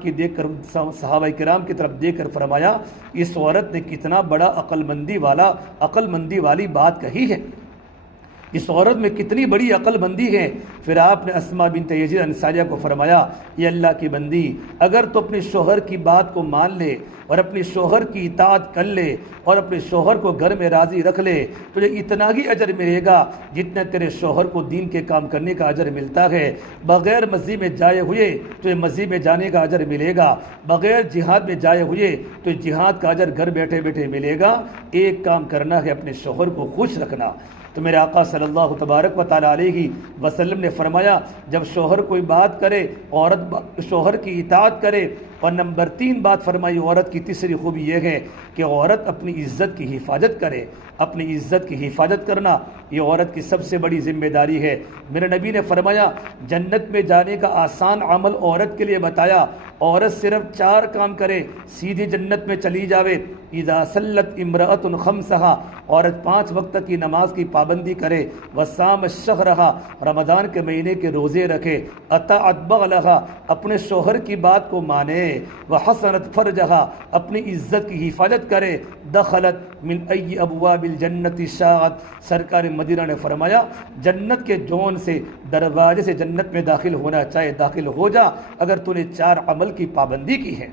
کی طرف دیکھ کر فرمایا، اس عورت نے کتنا بڑا عقل مندی والی بات کہی ہے، اس عورت میں کتنی بڑی عقل مندی ہے۔ پھر آپ نے اسما بنت یزید انصاریہ کو فرمایا، یہ اللہ کی بندی، اگر تو اپنے شوہر کی بات کو مان لے اور اپنے شوہر کی اطاعت کر لے اور اپنے شوہر کو گھر میں راضی رکھ لے، تجھے اتنا ہی اجر ملے گا جتنا تیرے شوہر کو دین کے کام کرنے کا اجر ملتا ہے۔ بغیر مسجد میں جائے ہوئے تجھے مسجد میں جانے کا اجر ملے گا، بغیر جہاد میں جائے ہوئے تو جہاد کا اجر گھر بیٹھے بیٹھے ملے گا۔ ایک کام کرنا ہے، اپنے شوہر کو خوش رکھنا۔ تو میرے آقا صلی اللہ تبارک و تعالیٰ علیہ وسلم نے فرمایا، جب شوہر کوئی بات کرے، عورت شوہر کی اطاعت کرے۔ اور نمبر 3 بات فرمائی عورت کی تیسری خوبی یہ ہے کہ عورت اپنی عزت کی حفاظت کرے۔ اپنی عزت کی حفاظت کرنا یہ عورت کی سب سے بڑی ذمہ داری ہے۔ میرے نبی نے فرمایا، جنت میں جانے کا آسان عمل عورت کے لیے بتایا، عورت صرف 4 کام کرے سیدھی جنت میں چلی جاوے۔ اذا صلت امرأۃ خمسہا، عورت 5 وقت کی نماز کی پابندی کرے، وصام الشہرہا، رمضان کے مہینے کے روزے رکھے، اطاعت بعلہا، اپنے شوہر کی بات کو مانے، وحسنت فرجہا، اپنی عزت کی حفاظت کرے، دخلت من ای ابواب الجنت شاءت، سرکار مدینہ نے فرمایا، جنت کے جون سے، دروازے سے جنت میں داخل ہونا چاہے داخل ہو جا، اگر تو نے 4 عمل کی پابندی کی ہے۔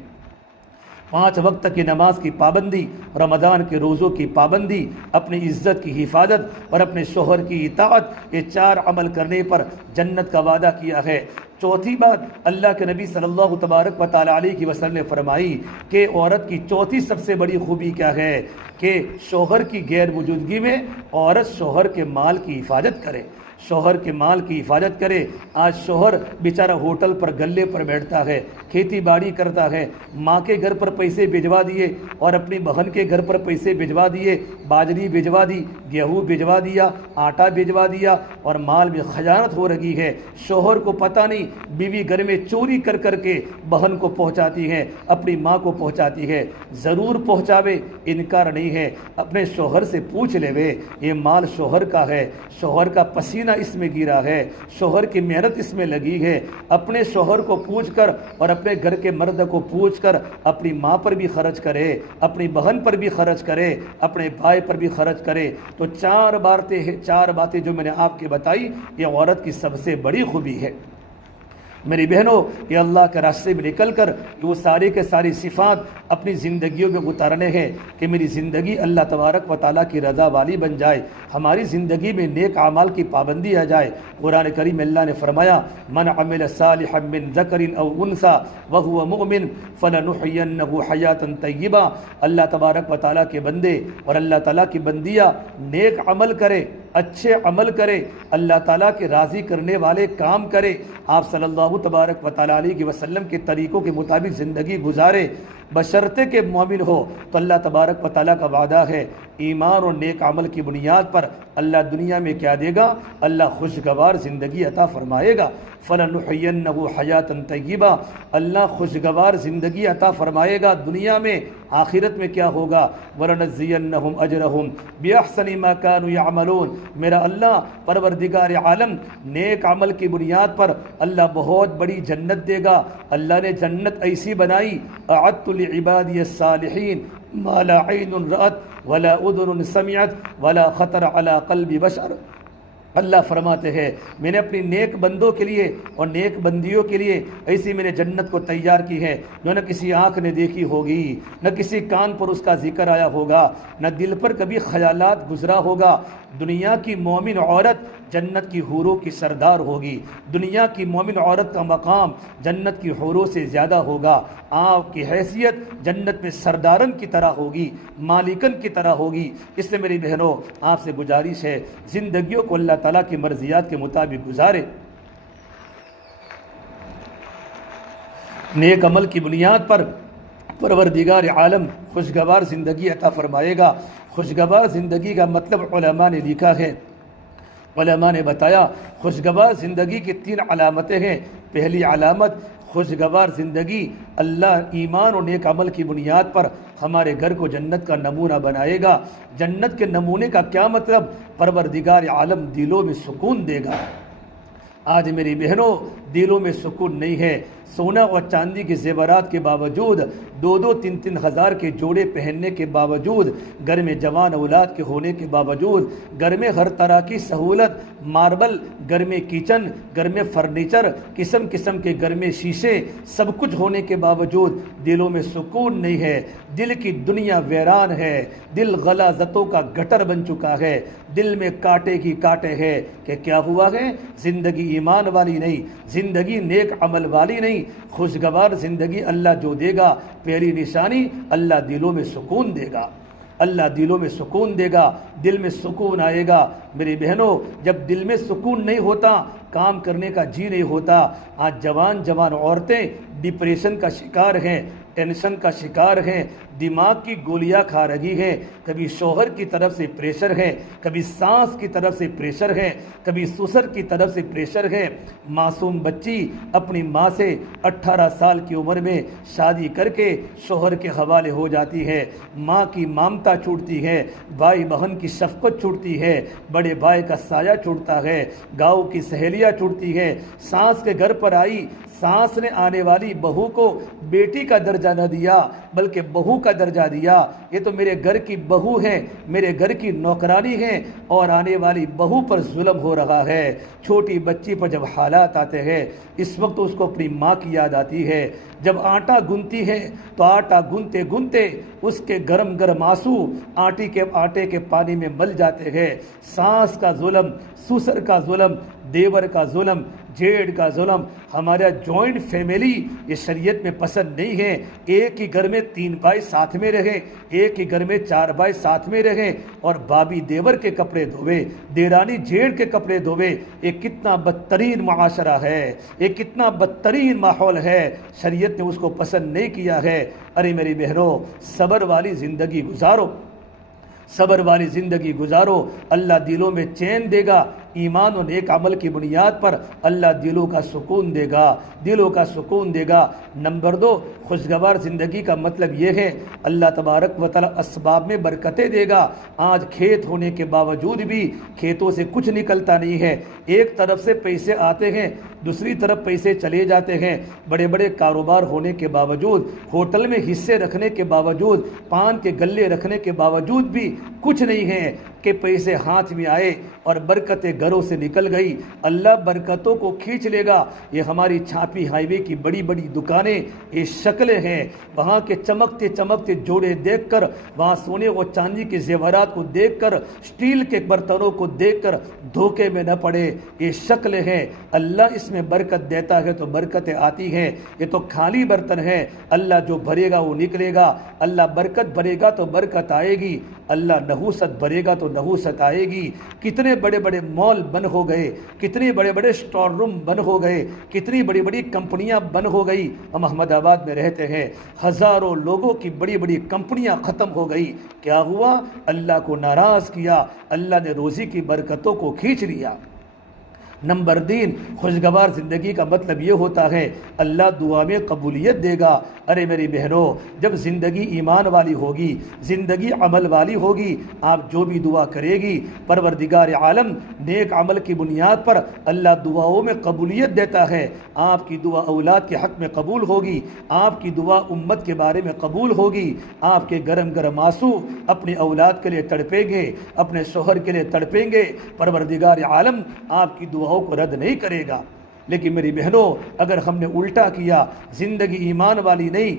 5 وقت کی نماز کی پابندی، رمضان کے روزوں کی پابندی، اپنی عزت کی حفاظت اور اپنے شوہر کی اطاعت، یہ 4 عمل کرنے پر جنت کا وعدہ کیا ہے۔ چوتھی بات اللہ کے نبی صلی اللہ تبارک و تعالیٰ علیہ وسلم نے فرمائی کہ عورت کی چوتھی سب سے بڑی خوبی کیا ہے کہ شوہر کی غیر موجودگی میں عورت شوہر کے مال کی حفاظت کرے، شوہر کے مال کی حفاظت کرے۔ آج شوہر بیچارہ ہوٹل پر گلے پر بیٹھتا ہے، کھیتی باڑی کرتا ہے، ماں کے گھر پر پیسے بھجوا دیے اور اپنی بہن کے گھر پر پیسے بھجوا دیے، باجری بھجوا دی، گیہوں بھجوا دیا، آٹا بھجوا دیا، اور مال میں خیانت ہو رہی ہے۔ شوہر کو پتہ نہیں، بیوی گھر میں چوری کر کر کے بہن کو پہنچاتی ہے، اپنی ماں کو پہنچاتی ہے۔ ضرور پہنچاوے، انکار نہیں ہے، اپنے شوہر سے پوچھ لے وے، یہ مال شوہر کا ہے، شوہر کا پسینہ اس میں گرا ہے، شوہر کی محنت اس میں لگی ہے۔ اپنے شوہر کو پوچھ کر اور اپنے گھر کے مرد کو پوچھ کر اپنی ماں پر بھی خرچ کرے، اپنی بہن پر بھی خرچ کرے، اپنے بھائی پر بھی خرچ کرے۔ تو 4 باتیں جو میں نے آپ کے بتائی، یہ عورت کی سب سے بڑی خوبی ہے۔ میری بہنوں، یہ اللہ کے راستے میں نکل کر وہ ساری کے ساری صفات اپنی زندگیوں میں اتارنے ہیں کہ میری زندگی اللہ تبارک و تعالیٰ کی رضا والی بن جائے، ہماری زندگی میں نیک اعمال کی پابندی آ جائے۔ قرآن کریم میں اللہ نے فرمایا من عمل صالحا من ذکر او انثى وهو مؤمن فلنحيينه حیاتا طیبہ۔ اللہ تبارک و تعالیٰ کے بندے اور اللہ تعالیٰ کی بندیاں نیک عمل کرے، اچھے عمل کرے، اللہ تعالیٰ کے راضی کرنے والے کام کرے، آپ صلی اللہ تبارک و تعالیٰ علیہ وسلم کے طریقوں کے مطابق زندگی گزارے، بشرطے کہ مومن ہو۔ تو اللہ تبارک و تعالیٰ کا وعدہ ہے ایمان اور نیک عمل کی بنیاد پر اللہ دنیا میں کیا دے گا؟ اللہ خوشگوار زندگی عطا فرمائے گا۔ فَلَنُحْيِيَنَّهُ حَيَاةً طَيِّبَةً، اللہ خوشگوار زندگی عطا فرمائے گا دنیا میں، آخرت میں کیا ہوگا؟ وَلَنَجْزِيَنَّهُمْ أَجْرَهُمْ بِأَحْسَنِ مَا كَانُوا يَعْمَلُونَ، میرا اللہ پروردگار عالم نیک عمل کی بنیاد پر اللہ بہت بڑی جنت دے گا۔ اللہ نے جنت ایسی بنائی اعدت لعبادی الصالحین ما لا عین رأت ولا اذن سمعت ولا خطر علی قلب بشر۔ اللہ فرماتے ہیں میں نے اپنی نیک بندوں کے لیے اور نیک بندیوں کے لیے ایسی میں نے جنت کو تیار کی ہے جو نہ کسی آنکھ نے دیکھی ہوگی، نہ کسی کان پر اس کا ذکر آیا ہوگا، نہ دل پر کبھی خیالات گزرا ہوگا۔ دنیا کی مومن عورت جنت کی حوروں کی سردار ہوگی، دنیا کی مومن عورت کا مقام جنت کی حوروں سے زیادہ ہوگا، آپ کی حیثیت جنت میں سردارن کی طرح ہوگی، مالکن کی طرح ہوگی۔ اس سے میری بہنوں آپ سے گزارش ہے زندگیوں کو اللہ تعالیٰ کی مرضیات کے مطابق گزارے، نیک عمل کی بنیاد پر پروردگار عالم خوشگوار زندگی عطا فرمائے گا۔ خوشگوار زندگی کا مطلب علماء نے لکھا ہے، علماء نے بتایا خوشگوار زندگی کی 3 علامتیں ہیں۔ پہلی علامت خوشگوار زندگی اللہ ایمان اور نیک عمل کی بنیاد پر ہمارے گھر کو جنت کا نمونہ بنائے گا۔ جنت کے نمونے کا کیا مطلب؟ پروردگار عالم دلوں میں سکون دے گا۔ آج میری بہنوں دلوں میں سکون نہیں ہے، سونا اور چاندی کے زیورات کے باوجود، 2-2 3-3 ہزار کے جوڑے پہننے کے باوجود، گھر میں جوان اولاد کے ہونے کے باوجود، گھر میں ہر طرح کی سہولت، ماربل، گھر میں کچن، گھر میں فرنیچر، قسم قسم کے گھر میں شیشے، سب کچھ ہونے کے باوجود دلوں میں سکون نہیں ہے، دل کی دنیا ویران ہے، دل غلاظتوں کا گٹر بن چکا ہے، دل میں کانٹے کی کانٹے ہے کہ کیا ہوا ہے؟ زندگی ایمان والی نہیں، زندگی نیک عمل والی نہیں۔ خوشگوار زندگی اللہ جو دے گا، پہلی نشانی اللہ دلوں میں سکون دے گا، اللہ دلوں میں سکون دے گا، دل میں سکون آئے گا۔ میری بہنوں جب دل میں سکون نہیں ہوتا کام کرنے کا جی نہیں ہوتا۔ آج جوان عورتیں ڈپریشن کا شکار ہیں، ٹینشن کا شکار ہیں، دماغ کی گولیاں کھا رہی ہیں، کبھی شوہر کی طرف سے پریشر ہے، کبھی ساس کی طرف سے پریشر ہے، کبھی سسر کی طرف سے پریشر ہے۔ معصوم بچی اپنی ماں سے 18 سال کی عمر میں شادی کر کے شوہر کے حوالے ہو جاتی ہے، ماں کی ممتا چھوٹتی ہے، بھائی بہن کی شفقت چھوٹتی ہے، بڑے بھائی کا سایہ چھوٹتا ہے، گاؤں کی سہیلیاں چھوٹتی ہے۔ ساس کے گھر پر آئی، ساس نے آنے والی بہو کو بیٹی کا درجہ نہ دیا بلکہ بہو کا درجہ دیا، یہ تو میرے گھر کی بہو ہے، میرے گھر کی نوکرانی ہے، اور آنے والی بہو پر ظلم ہو رہا ہے۔ چھوٹی بچی پر جب حالات آتے ہیں اس وقت اس کو اپنی ماں کی یاد آتی ہے۔ جب آٹا گنتی ہے تو آٹا گنتے گنتے اس کے گرم گرم آنسو آٹے کے پانی میں مل جاتے ہیں۔ ساس کا ظلم، سسر کا ظلم، دیور کا ظلم، جیڑ کا ظلم، ہمارا جوائنٹ فیملی یہ شریعت میں پسند نہیں ہے۔ ایک ہی گھر میں 3 بھائی ساتھ میں رہیں، ایک ہی گھر میں 4 بھائی ساتھ میں رہیں، اور بھابھی دیور کے کپڑے دھوے، دیرانی جیڑ کے کپڑے دھوے۔ یہ کتنا بدترین معاشرہ ہے، یہ کتنا بدترین ماحول ہے، شریعت نے اس کو پسند نہیں کیا ہے۔ ارے میری بہنوں صبر والی زندگی گزارو، صبر والی زندگی گزارو، اللہ دلوں میں چین دے گا۔ ایمان و نیک عمل کی بنیاد پر اللہ دلوں کا سکون دے گا، دلوں کا سکون دے گا۔ نمبر 2 خوشگوار زندگی کا مطلب یہ ہے اللہ تبارک و تعالی اسباب میں برکتیں دے گا۔ آج کھیت ہونے کے باوجود بھی کھیتوں سے کچھ نکلتا نہیں ہے، ایک طرف سے پیسے آتے ہیں دوسری طرف پیسے چلے جاتے ہیں، بڑے بڑے کاروبار ہونے کے باوجود، ہوٹل میں حصے رکھنے کے باوجود، پان کے گلے رکھنے کے باوجود بھی کچھ نہیں ہے کہ پیسے ہاتھ میں آئے اور برکتیں گھروں سے نکل گئی۔ اللہ برکتوں کو کھینچ لے گا۔ یہ ہماری چھاپی ہائی وے کی بڑی بڑی دکانیں، یہ شکلیں ہیں، وہاں کے چمکتے چمکتے جوڑے دیکھ کر، وہاں سونے و چاندی کے زیورات کو دیکھ کر، اسٹیل کے برتنوں کو دیکھ کر دھوکے میں نہ پڑے۔ یہ شکلیں ہیں، اللہ اس میں برکت دیتا ہے تو برکتیں آتی ہیں، یہ تو خالی برتن ہے۔ اللہ جو بھرے گا وہ نکلے گا، اللہ برکت بھرے گا تو برکت آئے گی، اللہ نحوست بھرے گا تو نحوست آئے گی۔ کتنے بڑے بڑے مال بند ہو گئے، کتنے بڑے بڑے اسٹور روم بند ہو گئے، کتنی بڑی بڑی کمپنیاں بند ہو گئی۔ ہم احمد آباد میں رہتے ہیں، ہزاروں لوگوں کی بڑی بڑی کمپنیاں ختم ہو گئی۔ کیا ہوا؟ اللہ کو ناراض کیا، اللہ نے روزی کی برکتوں کو کھینچ لیا۔ نمبر 3، خوشگوار زندگی کا مطلب یہ ہوتا ہے اللہ دعا میں قبولیت دے گا۔ ارے میری بہنوں، جب زندگی ایمان والی ہوگی، زندگی عمل والی ہوگی، آپ جو بھی دعا کرے گی، پروردگار عالم نیک عمل کی بنیاد پر اللہ دعاؤں میں قبولیت دیتا ہے۔ آپ کی دعا اولاد کے حق میں قبول ہوگی، آپ کی دعا امت کے بارے میں قبول ہوگی، آپ کے گرم گرم آنسو اپنی اولاد کے لیے تڑپیں گے، اپنے شوہر کے لیے تڑپیں گے، پروردگار عالم آپ کی دعاؤں کو رد نہیں کرے گا۔ لیکن میری بہنوں، اگر ہم نے الٹا کیا، زندگی ایمان والی نہیں،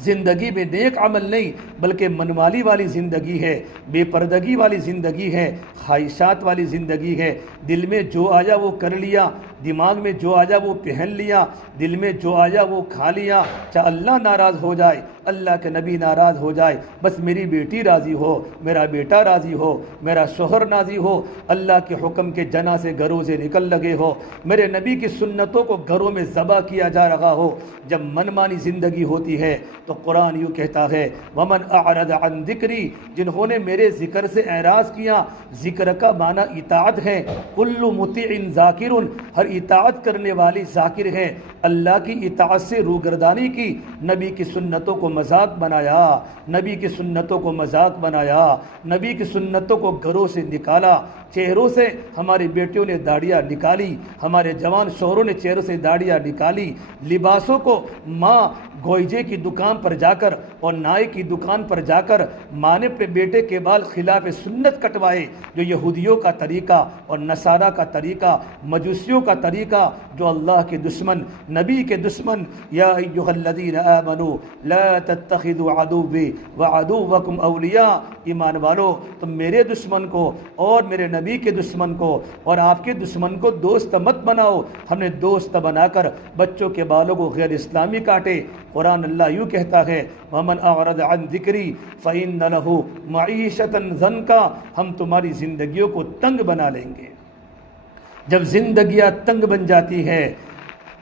زندگی میں نیک عمل نہیں بلکہ منمالی والی زندگی ہے، بے پردگی والی زندگی ہے، خواہشات والی زندگی ہے، دل میں جو آیا وہ کر لیا، دماغ میں جو آیا وہ پہن لیا، دل میں جو آیا وہ کھا لیا، چاہے اللہ ناراض ہو جائے، اللہ کے نبی ناراض ہو جائے، بس میری بیٹی راضی ہو، میرا بیٹا راضی ہو، میرا شوہر راضی ہو، اللہ کے حکم کے جنا سے گھروں سے نکل لگے ہو، میرے نبی کی سنتوں کو گھروں میں ذبح کیا جا رہا ہو۔ جب منمانی زندگی ہوتی ہے تو قرآن یوں کہتا ہے وَمَنْ أَعْرَضَ عَنْ ذِكْرِي، جنہوں نے میرے ذکر سے اعراض کیا۔ ذکر کا معنی اطاعت ہے، كُلُّ مُطِيعٍ ذَاكِرٌ، ہر اطاعت کرنے والی ذاکر ہے۔ اللہ کی اطاعت سے روگردانی کی، نبی کی سنتوں کو مذاق بنایا، نبی کی سنتوں کو مذاق بنایا، نبی کی سنتوں کو گھروں سے نکالا۔ چہروں سے ہماری بیٹیوں نے داڑیاں نکالی، ہمارے جوان شوہروں نے چہروں سے داڑیاں نکالی، لباسوں کو ماں گوئجے کی دکان پر جا کر اور نائی کی دکان پر جا کر ماں نے اپنے بیٹے کے بال خلاف سنت کٹوائے، جو یہودیوں کا طریقہ اور نصارہ کا طریقہ، مجوسیوں کا طریقہ، جو اللہ کے دشمن، نبی کے دشمن۔ یا ایھا الذین آمنوا لا تتخذوا عدوی وعدوکم اولیاء، ایمان والو تم میرے دشمن کو اور میرے نبی کے دشمن کو اور آپ کے دشمن کو دوست مت بناؤ۔ ہم نے دوست بنا کر بچوں کے بالوں کو غیر اسلامی کاٹے۔ قرآن اللہ یوں کہتا ہے وَمَنْ أَعْرَضَ عَنْ ذِكْرِي فَإِنَّ لَهُ مَعِيشَةً ضَنْكًا، ہم تمہاری زندگیوں کو تنگ بنا لیں گے۔ جب زندگیاں تنگ بن جاتی ہے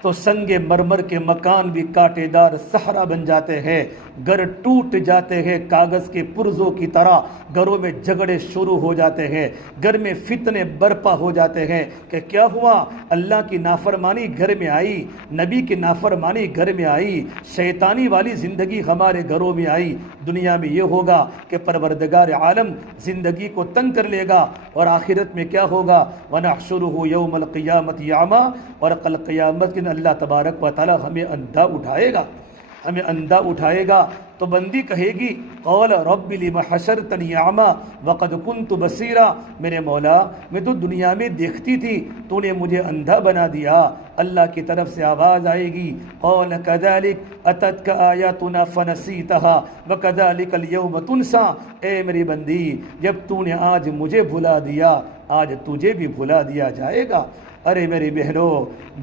تو سنگ مرمر کے مکان بھی کانٹے دار صحرا بن جاتے ہیں، گھر ٹوٹ جاتے ہیں کاغذ کے پرزوں کی طرح، گھروں میں جھگڑے شروع ہو جاتے ہیں، گھر میں فتنے برپا ہو جاتے ہیں کہ کیا ہوا؟ اللہ کی نافرمانی گھر میں آئی، نبی کی نافرمانی گھر میں آئی، شیطانی والی زندگی ہمارے گھروں میں آئی۔ دنیا میں یہ ہوگا کہ پروردگار عالم زندگی کو تنگ کر لے گا، اور آخرت میں کیا ہوگا؟ وَنَحْشُرُهُ يَوْمَ الْقِيَامَةِ أَعْمَىٰ، اور کل قیامت کے دن اللہ تبارک و تعالی ہمیں اندھا اٹھائے گا، ہمیں اندھا اٹھائے گا۔ تو بندی کہے گی قال رب لم حشرتنی اعمیٰ وقد كنت بصیرا، میرے مولا میں تو دنیا میں دیکھتی تھی، تو نے مجھے اندھا بنا دیا۔ اللہ کی طرف سے آواز آئے گی قال كذلك اتتك آیاتنا فنسیتها وكذلك اليوم تنسى، اے میری بندی جب تو نے آج مجھے بھلا دیا، آج تجھے بھی بھلا دیا جائے گا۔ ارے میری بہنوں،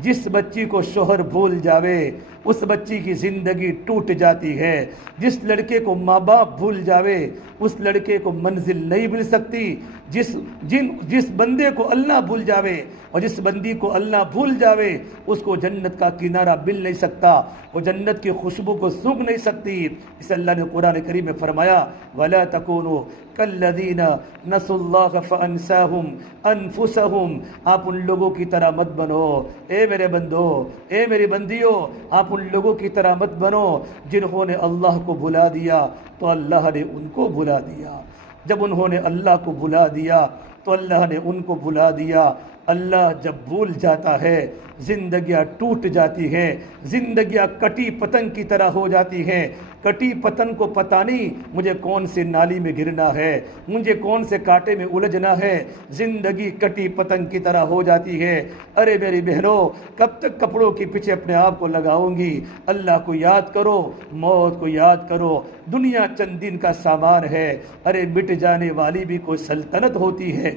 جس بچی کو شوہر بھول جاوے اس بچی کی زندگی ٹوٹ جاتی ہے، جس لڑکے کو ماں باپ بھول جاوے اس لڑکے کو منزل نہیں مل سکتی، جس بندے کو اللہ بھول جاوے اور جس بندی کو اللہ بھول جاوے اس کو جنت کا کنارہ مل نہیں سکتا، وہ جنت کی خوشبو کو سونگھ نہیں سکتی۔ اس اللہ نے قرآن کریم میں فرمایا وَلَا تَكُونُوا كَالَّذِينَ نَسُوا اللَّهَ فَأَنسَاهُمْ أَنفُسَهُمْ، آپ ان لوگوں کی طرح مت بنو، اے میرے بندو، اے میری بندیوں، آپ ان لوگوں کی طرح مت بنو جنہوں نے اللہ کو بھلا دیا تو اللہ نے ان کو بھلا دیا۔ جب انہوں نے اللہ کو بھلا دیا تو اللہ نے ان کو بلا دیا۔ اللہ جب بھول جاتا ہے زندگیاں ٹوٹ جاتی ہیں، زندگیاں کٹی پتنگ کی طرح ہو جاتی ہیں۔ کٹی پتنگ کو پتہ نہیں مجھے کون سے نالی میں گرنا ہے، مجھے کون سے کانٹے میں الجھنا ہے، زندگی کٹی پتنگ کی طرح ہو جاتی ہے۔ ارے میری بہنوں، کب تک کپڑوں کے پیچھے اپنے آپ کو لگاؤں گی؟ اللہ کو یاد کرو، موت کو یاد کرو۔ دنیا چند دن کا سامان ہے، ارے مٹ جانے والی بھی کوئی سلطنت ہوتی ہے،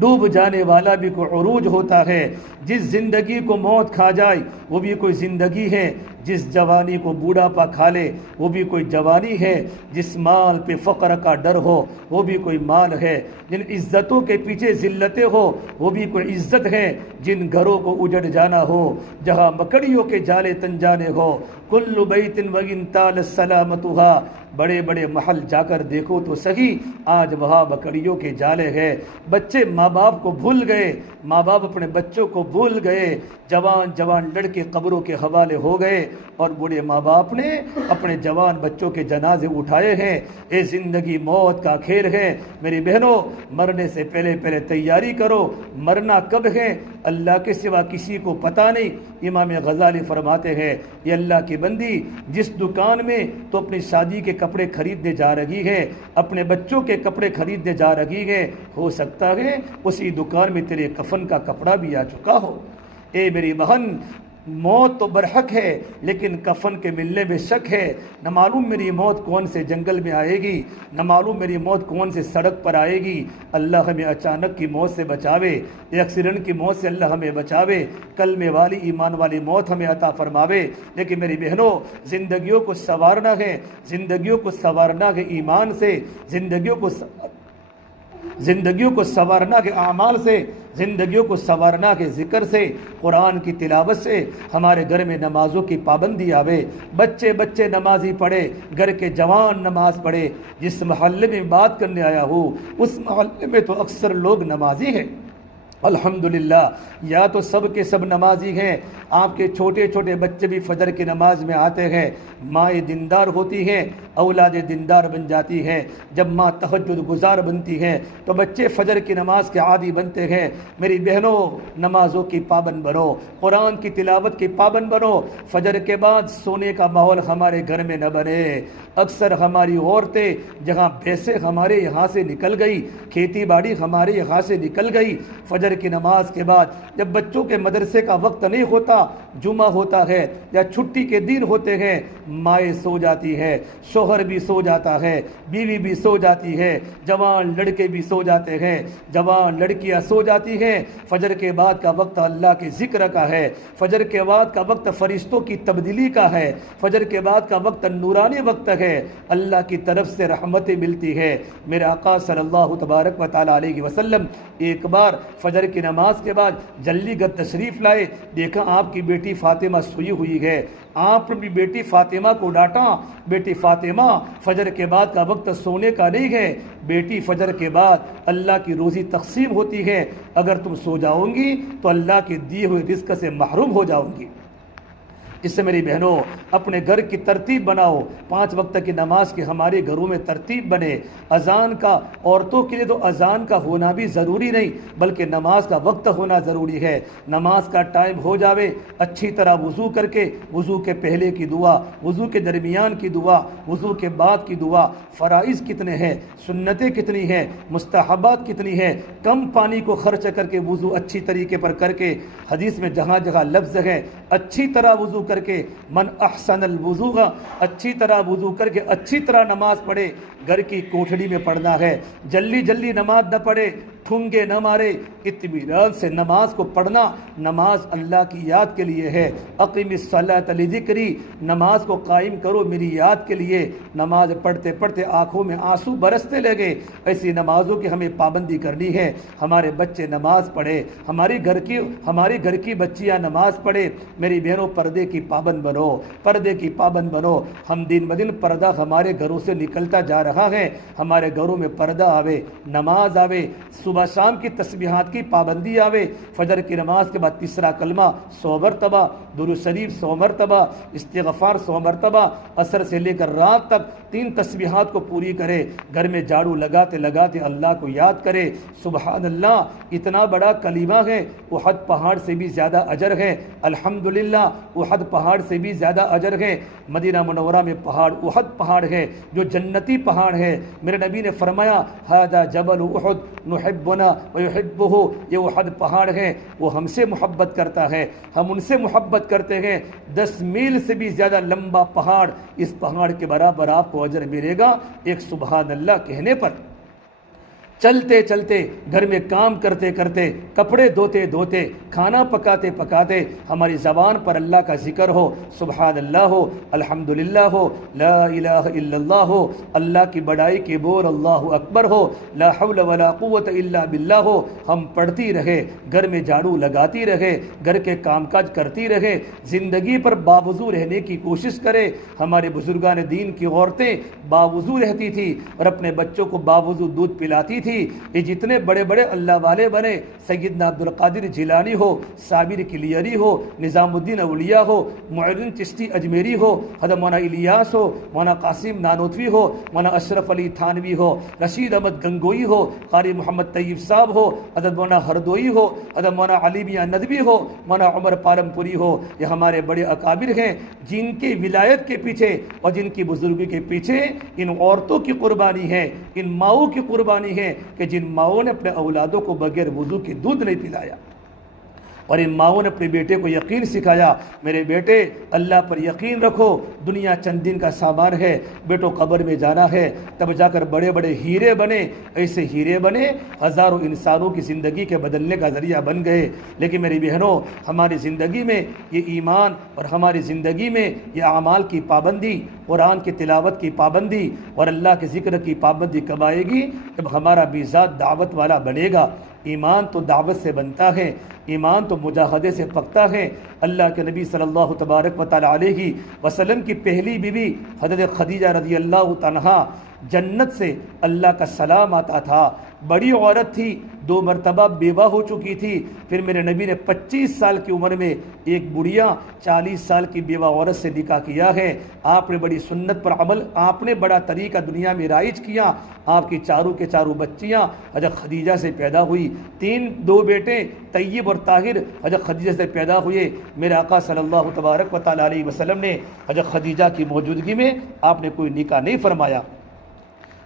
ڈوب جانے والا بھی کوئی عروج ہوتا ہے۔ جس زندگی کو موت کھا جائے وہ بھی کوئی زندگی ہے، جس جوانی کو بوڑھاپا کھا لے وہ بھی کوئی جوانی ہے، جس مال پہ فقر کا ڈر ہو وہ بھی کوئی مال ہے، جن عزتوں کے پیچھے ذلتیں ہو وہ بھی کوئی عزت ہے، جن گھروں کو اجڑ جانا ہو، جہاں مکڑیوں کے جالے تن جانے ہو۔ کل بیت وإن طال سلامتها، بڑے بڑے محل جا کر دیکھو تو صحیح، آج وہاں مکڑیوں کے جالے ہیں۔ بچے ماں باپ کو بھول گئے، ماں باپ اپنے بچوں کو بھول گئے، جوان جوان لڑکے قبروں کے حوالے ہو گئے، اور بوڑھے ماں باپ نے اپنے جوان بچوں کے جنازے اٹھائے ہیں۔ اے زندگی موت کا کھیل ہے، میری بہنوں، مرنے سے پہلے پہلے تیاری کرو۔ مرنا کب ہے اللہ کے سوا کسی کو پتہ نہیں۔ امام غزالی فرماتے ہیں، یہ اللہ کی بندی، جس دکان میں تو اپنی شادی کے کپڑے خریدنے جا رہی ہے، اپنے بچوں کے کپڑے خریدنے جا رہی ہے، ہو سکتا ہے اسی دکان میں تیرے کفن کا کپڑا بھی آ چکا ہو۔ اے میری بہن، موت تو برحق ہے لیکن کفن کے ملنے میں شک ہے۔ نہ معلوم میری موت کون سے جنگل میں آئے گی، نہ معلوم میری موت کون سے سڑک پر آئے گی۔ اللہ ہمیں اچانک کی موت سے بچاوے، ایکسیڈنٹ کی موت سے اللہ ہمیں بچاوے، کلمے والی ایمان والی موت ہمیں عطا فرماوے۔ لیکن میری بہنوں، زندگیوں کو سنوارنا ہے، زندگیوں کو سنوارنا ہے ایمان سے، زندگیوں کو سنوارنا کے اعمال سے، زندگیوں کو سنوارنا کے ذکر سے، قرآن کی تلاوت سے۔ ہمارے گھر میں نمازوں کی پابندی آوے، بچے نمازی پڑھے، گھر کے جوان نماز پڑھے۔ جس محلے میں بات کرنے آیا ہوں اس محلے میں تو اکثر لوگ نمازی ہیں، الحمدللہ، یا تو سب کے سب نمازی ہیں۔ آپ کے چھوٹے چھوٹے بچے بھی فجر کی نماز میں آتے ہیں۔ مائیں دیندار ہوتی ہیں، اولاد دیندار بن جاتی ہیں۔ جب ماں تہجد گزار بنتی ہیں تو بچے فجر کی نماز کے عادی بنتے ہیں۔ میری بہنوں، نمازوں کی پابند بنو، قرآن کی تلاوت کی پابند بنو۔ فجر کے بعد سونے کا ماحول ہمارے گھر میں نہ بنے۔ اکثر ہماری عورتیں، جہاں بھینسیں ہمارے یہاں سے نکل گئی، کھیتی باڑی ہمارے یہاں سے نکل گئی، فجر کی نماز کے بعد جب بچوں کے مدرسے کا وقت نہیں ہوتا، جمعہ ہوتا ہے یا چھٹی کے دن ہوتے ہیں، مائیں سو جاتی ہے، شوہر بھی سو جاتا ہے، بیوی بھی سو جاتی ہے، جوان لڑکے بھی سو جاتے ہیں، جوان لڑکیاں سو جاتی ہیں۔ فجر کے بعد کا وقت اللہ کے ذکر کا ہے، فجر کے بعد کا وقت فرشتوں کی تبدیلی کا ہے، فجر کے بعد کا وقت نورانی وقت ہے، اللہ کی طرف سے رحمتیں ملتی ہے۔ میرے آقا صلی اللہ تبارک و تعالی علیہ وسلم ایک بار فجر کی نماز کے بعد جلدی گھر تشریف لائے، دیکھا آپ کی بیٹی فاطمہ سوئی ہوئی ہے۔ آپ نے بھی بیٹی فاطمہ کو ڈانٹا، بیٹی فاطمہ، فجر کے بعد کا وقت سونے کا نہیں ہے، بیٹی فجر کے بعد اللہ کی روزی تقسیم ہوتی ہے، اگر تم سو جاؤ گی تو اللہ کے دیے ہوئے رزق سے محروم ہو جاؤ گی۔ اس سے میری بہنوں، اپنے گھر کی ترتیب بناؤ، 5 وقت کی نماز کی ہمارے گھروں میں ترتیب بنے۔ اذان کا، عورتوں کے لیے تو اذان کا ہونا بھی ضروری نہیں بلکہ نماز کا وقت ہونا ضروری ہے۔ نماز کا ٹائم ہو جاوے، اچھی طرح وضو کر کے، وضو کے پہلے کی دعا، وضو کے درمیان کی دعا، وضو کے بعد کی دعا۔ فرائض کتنے ہیں، سنتیں کتنی ہیں، مستحبات کتنی ہیں، کم پانی کو خرچ کر کے وضو اچھی طریقے پر کر کے، حدیث میں جہاں جہاں لفظ ہے اچھی طرح وضو کر کے، من احسن الوضو، اچھی طرح وضو کر کے اچھی طرح نماز پڑھے۔ گھر کی کوٹھڑی میں پڑھنا ہے، جلدی نماز نہ پڑھے، ٹھنگے نہ مارے، اطمینان سے نماز کو پڑھنا۔ نماز اللہ کی یاد کے لیے ہے، اقیم الصلاۃ لذکری، نماز کو قائم کرو میری یاد کے لیے۔ نماز پڑھتے پڑھتے آنکھوں میں آنسو برسنے لگے، ایسی نمازوں کی ہمیں پابندی کرنی ہے۔ ہمارے بچے نماز پڑھے، ہمارے گھر کی بچیاں نماز پڑھے۔ میری بہنوں، پردے کی پابند بنو، پردے کی پابند بنو۔ ہم دن بدن پردہ ہمارے گھروں سے نکلتا جا رہا ہے، ہمارے گھروں میں پردہ آوے، نماز آوے، صبح شام کی تسبیحات کی پابندی آوے، فجر کی نماز کے بعد تیسرا کلمہ 100 مرتبہ، درود شریف 100 مرتبہ، استغفار 100 مرتبہ، عصر سے لے کر رات تک 3 تسبیحات کو پوری کرے، گھر میں جھاڑو لگاتے لگاتے اللہ کو یاد کرے۔ سبحان اللہ، اتنا بڑا کلمہ ہے، احد پہاڑ سے بھی زیادہ اجر ہے۔ الحمدللہ، احد پہاڑ سے بھی زیادہ اجر ہے۔ مدینہ منورہ میں پہاڑ احد پہاڑ ہے جو جنتی پہاڑ ہے۔ میرے نبی نے فرمایا ھذا جبل احد نحبنا ويحبه، یہ احد پہاڑ ہے، وہ ہم سے محبت کرتا ہے، ہم ان سے محبت کرتے ہیں۔ 10 میل سے بھی زیادہ لمبا پہاڑ، اس پہاڑ کے برابر آپ کو اجر ملے گا ایک سبحان اللہ کہنے پر۔ چلتے چلتے، گھر میں کام کرتے کرتے، کپڑے دھوتے دھوتے، کھانا پکاتے پکاتے ہماری زبان پر اللہ کا ذکر ہو، سبحان اللہ ہو، الحمدللہ ہو، لا الہ الا اللہ ہو، اللہ کی بڑائی کے بول اللہ اکبر ہو، لا حول ولا قوت الا باللہ ہو، ہم پڑھتی رہے، گھر میں جھاڑو لگاتی رہے، گھر کے کام کاج کرتی رہے، زندگی پر باوضو رہنے کی کوشش کرے۔ ہمارے بزرگان دین کی عورتیں باوضو رہتی تھی اور اپنے بچوں کو باوضو دودھ پلاتی تھی۔ یہ جتنے بڑے بڑے اللہ والے بنے، سیدنا عبدالقادر جیلانی ہو، صابر کلیری ہو، نظام الدین اولیاء ہو، معین الدین چشتی اجمیری ہو، حضرت مولانا الیاس ہو، مولانا قاسم نانوتوی ہو، مولانا اشرف علی تھانوی ہو، رشید احمد گنگوئی ہو، قاری محمد طیب صاحب ہو، حضرت مولانا ہردوئی ہو، حضرت مولانا علی میاں ندوی ہو، مولانا عمر پالم پوری ہو، یہ ہمارے بڑے اکابر ہیں جن کی ولایت کے پیچھے اور جن کی بزرگی کے پیچھے ان عورتوں کی قربانی ہے، ان ماؤں کی قربانی ہے کہ جن ماؤں نے اپنے اولادوں کو بغیر وضو کے دودھ نہیں پلایا، اور ان ماؤں نے اپنے بیٹے کو یقین سکھایا، میرے بیٹے اللہ پر یقین رکھو، دنیا چند دن کا سامان ہے، بیٹو قبر میں جانا ہے، تب جا کر بڑے بڑے ہیرے بنے، ایسے ہیرے بنے ہزاروں انسانوں کی زندگی کے بدلنے کا ذریعہ بن گئے۔ لیکن میری بہنوں، ہماری زندگی میں یہ ایمان اور ہماری زندگی میں یہ اعمال کی پابندی، قرآن کی تلاوت کی پابندی اور اللہ کے ذکر کی پابندی کب آئے گی؟ جب ہمارا مزاج دعوت والا بنے گا۔ ایمان تو دعوت سے بنتا ہے، ایمان تو مجاہدے سے پکتا ہے۔ اللہ کے نبی صلی اللہ تبارک و تعالی علیہ وسلم کی پہلی بیوی حضرت خدیجہ رضی اللہ عنہا، جنت سے اللہ کا سلام آتا تھا، بڑی عورت تھی، 2 مرتبہ بیوہ ہو چکی تھی۔ پھر میرے نبی نے 25 سال کی عمر میں ایک بڑھیا 40 سال کی بیوہ عورت سے نکاح کیا ہے۔ آپ نے بڑی سنت پر عمل، آپ نے بڑا طریقہ دنیا میں رائج کیا۔ آپ کی چاروں کے چاروں بچیاں حضرت خدیجہ سے پیدا ہوئی، 2 بیٹے طیب اور طاہر حضرت خدیجہ سے پیدا ہوئے۔ میرے آقا صلی اللہ تبارک و تعالی علیہ وسلم نے حضرت خدیجہ کی موجودگی میں آپ نے کوئی نکاح نہیں فرمایا۔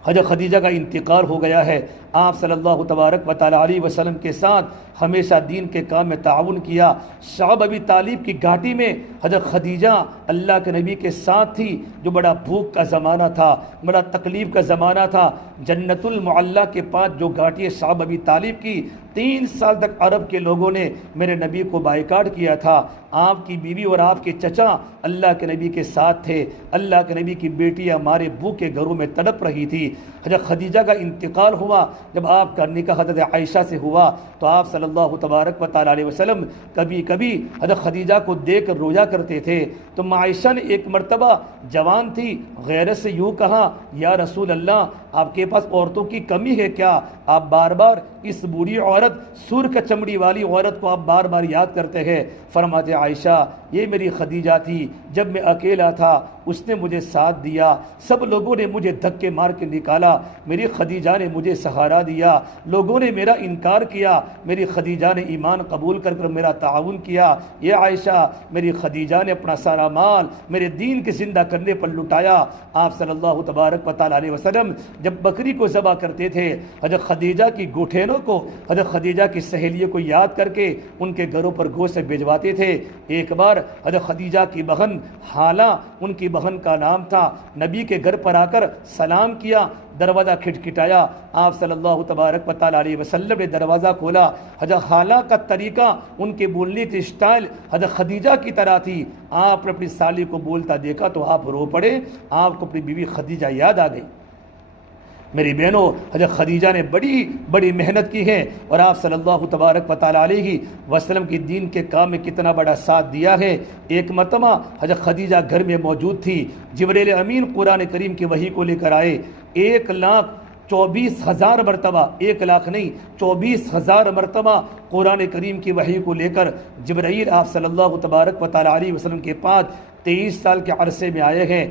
حضرت خدیجہ کا انتقال ہو گیا ہے۔ آپ صلی اللہ تبارک و تعالی علیہ وسلم کے ساتھ ہمیشہ دین کے کام میں تعاون کیا۔ شعب ابی طالب کی گھاٹی میں حضرت خدیجہ اللہ کے نبی کے ساتھ تھی، جو بڑا بھوک کا زمانہ تھا، بڑا تکلیف کا زمانہ تھا۔ جنت المعلی کے پاس جو گھاٹی ہے شعب ابی طالب کی، 3 سال تک عرب کے لوگوں نے میرے نبی کو بائیکاٹ کیا تھا۔ آپ کی بیوی اور آپ کے چچا اللہ کے نبی کے ساتھ تھے۔ اللہ کے نبی کی بیٹیاں ہمارے بھوکے گھروں میں تڑپ رہی تھی۔ حضرت خدیجہ کا انتقال ہوا، جب آپ کا نکاح حضرت عائشہ سے ہوا تو آپ صلی اللہ تبارک و تعالی علیہ وسلم کبھی کبھی حضرت خدیجہ کو دیکھ کر رویا کرتے تھے۔ تو عائشہ نے ایک مرتبہ، جوان تھی، غیرت سے یوں کہا، یا رسول اللہ، آپ کے پاس عورتوں کی کمی ہے کیا؟ آپ بار بار اس بوڑھی عورت، سرخ چمڑی والی عورت کو آپ بار بار یاد کرتے ہیں۔ فرماتے عائشہ، یہ میری خدیجہ تھی، جب میں اکیلا تھا اس نے مجھے ساتھ دیا، سب لوگوں نے مجھے دھکے مار کے نکالا، میری خدیجہ نے مجھے سہارا دیا، لوگوں نے میرا انکار کیا، میری خدیجہ نے ایمان قبول کر میرا تعاون کیا۔ یہ عائشہ، میری خدیجہ نے اپنا سارا مال میرے دین کے زندہ کرنے پر لٹایا۔ آپ صلی اللہ تبارک و تعالی علیہ وسلم جب بکری کو ذبح کرتے تھے، حضرت خدیجہ کی گوٹھینوں کو، حضرت خدیجہ کی سہیلیوں کو یاد کر کے ان کے گھروں پر گوشت بھیجواتے تھے۔ ایک بار حضرت خدیجہ کی بہن حالہ، ان کی بہن کا نام تھا، نبی کے گھر پر آ کر سلام کیا، دروازہ کھٹکھٹایا۔ آپ صلی اللہ تبارک و تعالی علیہ وسلم نے دروازہ کھولا۔ حضرت حالہ کا طریقہ، ان کے بولنے کی اسٹائل حضرت خدیجہ کی طرح تھی۔ آپ نے اپنی سالی کو بولتا دیکھا تو آپ رو پڑے، آپ کو اپنی بیوی خدیجہ یاد آ گئی۔ میری بہنوں، حضرت خدیجہ نے بڑی بڑی محنت کی ہے اور آپ صلی اللہ تبارک و تعالیٰ علیہ وسلم کی دین کے کام میں کتنا بڑا ساتھ دیا ہے۔ ایک مرتبہ حضرت خدیجہ گھر میں موجود تھی، جبریل امین قرآن کریم کی وحی کو لے کر آئے۔ 1,24,000 مرتبہ، 1 لاکھ نہیں 24,000 مرتبہ قرآن کریم کی وحی کو لے کر جبرائیل آپ صلی اللہ تبارک و تعالیٰ علیہ وسلم کے پاس 23 سال کے عرصے میں آئے ہیں۔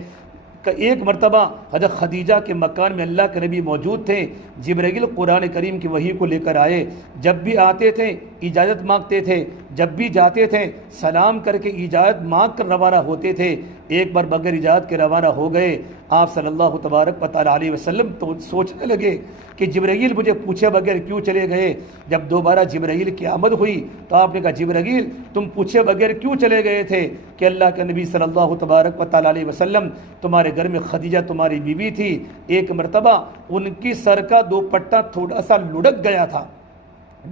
ایک مرتبہ حضرت خدیجہ کے مکان میں اللہ کے نبی موجود تھے، جبرائیل قرآن کریم کی وحی کو لے کر آئے۔ جب بھی آتے تھے اجازت مانگتے تھے، جب بھی جاتے تھے سلام کر کے اجازت مانگ کر روانہ ہوتے تھے۔ ایک بار بغیر اجازت کے روانہ ہو گئے، آپ صلی اللہ تبارک و تعالیٰ علیہ وسلم تو سوچنے لگے کہ جبرائیل مجھے پوچھے بغیر کیوں چلے گئے۔ جب دوبارہ جبرائیل کی آمد ہوئی تو آپ نے کہا جبرائیل تم پوچھے بغیر کیوں چلے گئے تھے؟ کہ اللہ کے نبی صلی اللہ تبارک و تعالیٰ علیہ وسلم تمہارے گھر میں خدیجہ تمہاری بیوی تھی، ایک مرتبہ ان کی سر کا دوپٹہ تھوڑا سا لڑک گیا تھا،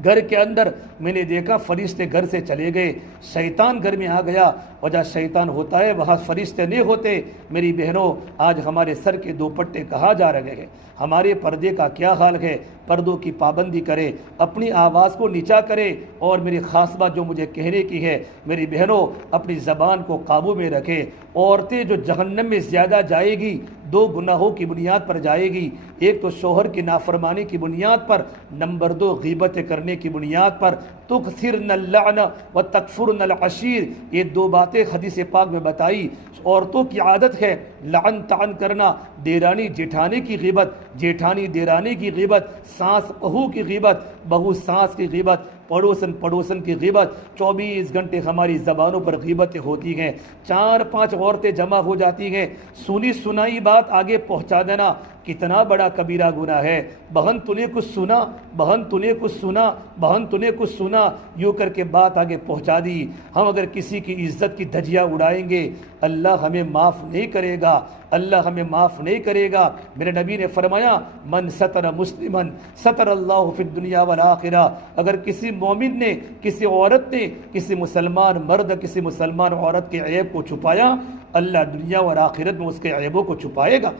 گھر کے اندر میں نے دیکھا فرشتے گھر سے چلے گئے، شیطان گھر میں آ گیا، اور جہاں شیطان ہوتا ہے وہاں فرشتے نہیں ہوتے۔ میری بہنوں، آج ہمارے سر کے دوپٹے کہاں جا رہے ہیں؟ ہمارے پردے کا کیا حال ہے؟ پردوں کی پابندی کرے، اپنی آواز کو نیچا کرے، اور میری خاص بات جو مجھے کہنے کی ہے، میری بہنوں اپنی زبان کو قابو میں رکھے۔ عورتیں جو جہنم میں زیادہ جائے گی 2 گناہوں کی بنیاد پر جائے گی، ایک تو شوہر کی نافرمانی کی بنیاد پر، نمبر 2 غیبت کرنے کی بنیاد پر۔ تکثرن اللعن و تکفرن العشیر، یہ 2 باتیں حدیث پاک میں بتائی۔ عورتوں کی عادت ہے لعن طعن کرنا، دیرانی جیٹھانی کی غیبت، جیٹھانی دیرانی کی غیبت، ساس بہو کی غیبت، بہو ساس کی غیبت، پڑوسن کی غیبت۔ 24 گھنٹے ہماری زبانوں پر غیبتیں ہوتی ہیں۔ 4-5 عورتیں جمع ہو جاتی ہیں، سنی سنائی بات آگے پہنچا دینا کتنا بڑا کبیرہ گناہ ہے۔ بہن تو نے کچھ سنا، بہن تو نے کچھ سنا، بہن تو نے کچھ سنا، یوں کر کے بات آگے پہنچا دی۔ ہم اگر کسی کی عزت کی دھجیاں اڑائیں گے اللہ ہمیں معاف نہیں کرے گا، اللہ ہمیں معاف نہیں کرے گا۔ میرے نبی نے فرمایا من ستر مسلمن ستر اللہ فی الدنیا والآخرہ، اگر کسی مومن نے، کسی عورت نے، کسی مسلمان مرد، کسی مسلمان عورت کے عیب کو چھپایا، اللہ دنیا اور آخرت میں اس کے عیبوں کو چھپائے گا۔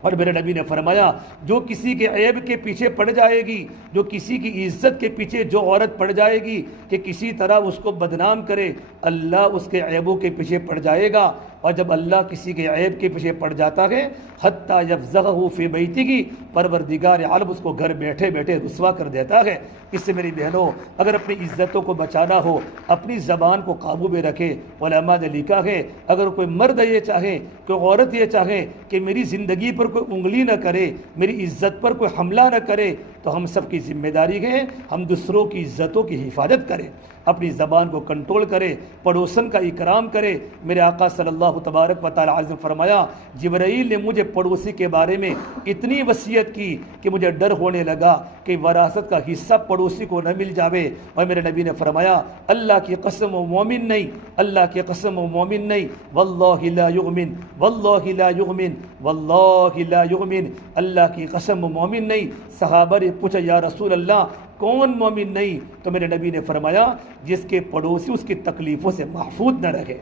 اور میرے نبی نے فرمایا جو کسی کے عیب کے پیچھے پڑ جائے گی، جو کسی کی عزت کے پیچھے جو عورت پڑ جائے گی کہ کسی طرح اس کو بدنام کرے، اللہ اس کے عیبوں کے پیچھے پڑ جائے گا۔ اور جب اللہ کسی کے عیب کے پیچھے پڑ جاتا ہے حتیٰ یفضحہ فی بیتہ، پروردگار عالم اس کو گھر بیٹھے بیٹھے رسوا کر دیتا ہے۔ اس سے میری بہنوں اگر اپنی عزتوں کو بچانا ہو اپنی زبان کو قابو میں رکھے۔ علماء نے لکھا ہے اگر کوئی مرد یہ چاہے، کوئی عورت یہ چاہے کہ میری زندگی پر کوئی انگلی نہ کرے، میری عزت پر کوئی حملہ نہ کرے، تو ہم سب کی ذمہ داری ہے ہم دوسروں کی عزتوں کی حفاظت کریں، اپنی زبان کو کنٹرول کرے، پڑوسن کا اکرام کرے۔ میرے آقا صلی اللہ تبارک و تعالی عز فرمایا جبرائیل نے مجھے پڑوسی کے بارے میں اتنی وصیت کی کہ مجھے ڈر ہونے لگا کہ وراثت کا حصہ پڑوسی کو نہ مل جاوے۔ اور میرے نبی نے فرمایا اللہ کی قسم و مومن نہیں، اللہ کی قسم و مومن نہیں، واللہ لا یؤمن، واللہ لا یؤمن، واللہ لا یؤمن، اللہ کی قسم و مومن نہیں۔ صحابہ نے پوچھا یا رسول اللہ کون مومن نہیں؟ تو میرے نبی نے فرمایا جس کے پڑوسی اس کی تکلیفوں سے محفوظ نہ رہے۔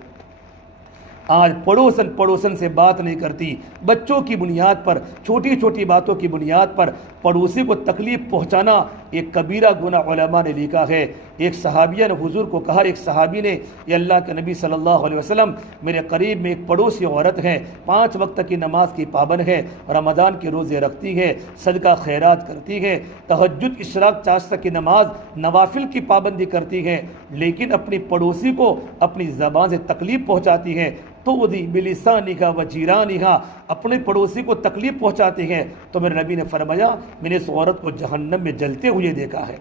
آج پڑوسن سے بات نہیں کرتی، بچوں کی بنیاد پر، چھوٹی چھوٹی باتوں کی بنیاد پر پڑوسی کو تکلیف پہنچانا ایک کبیرہ گناہ علماء نے لکھا ہے۔ ایک صحابیہ نے حضور کو کہا، ایک صحابی نے یہ اللہ کے نبی صلی اللہ علیہ وسلم میرے قریب میں ایک پڑوسی عورت ہے، 5 وقت کی نماز کی پابند ہے، رمضان کے روزے رکھتی ہے، صدقہ خیرات کرتی ہے، تہجد اشراق 4 کی نماز نوافل کی پابندی کرتی ہے، لیکن اپنی پڑوسی کو اپنی زبان سے تکلیف پہنچاتی ہے۔ تؤذی بلسانہا وجیرانہا، اپنے پڑوسی کو تکلیف پہنچاتی ہے۔ تو میرے نبی نے فرمایا میں نے اس عورت کو جہنم میں جلتے ہوئے دیکھا ہے۔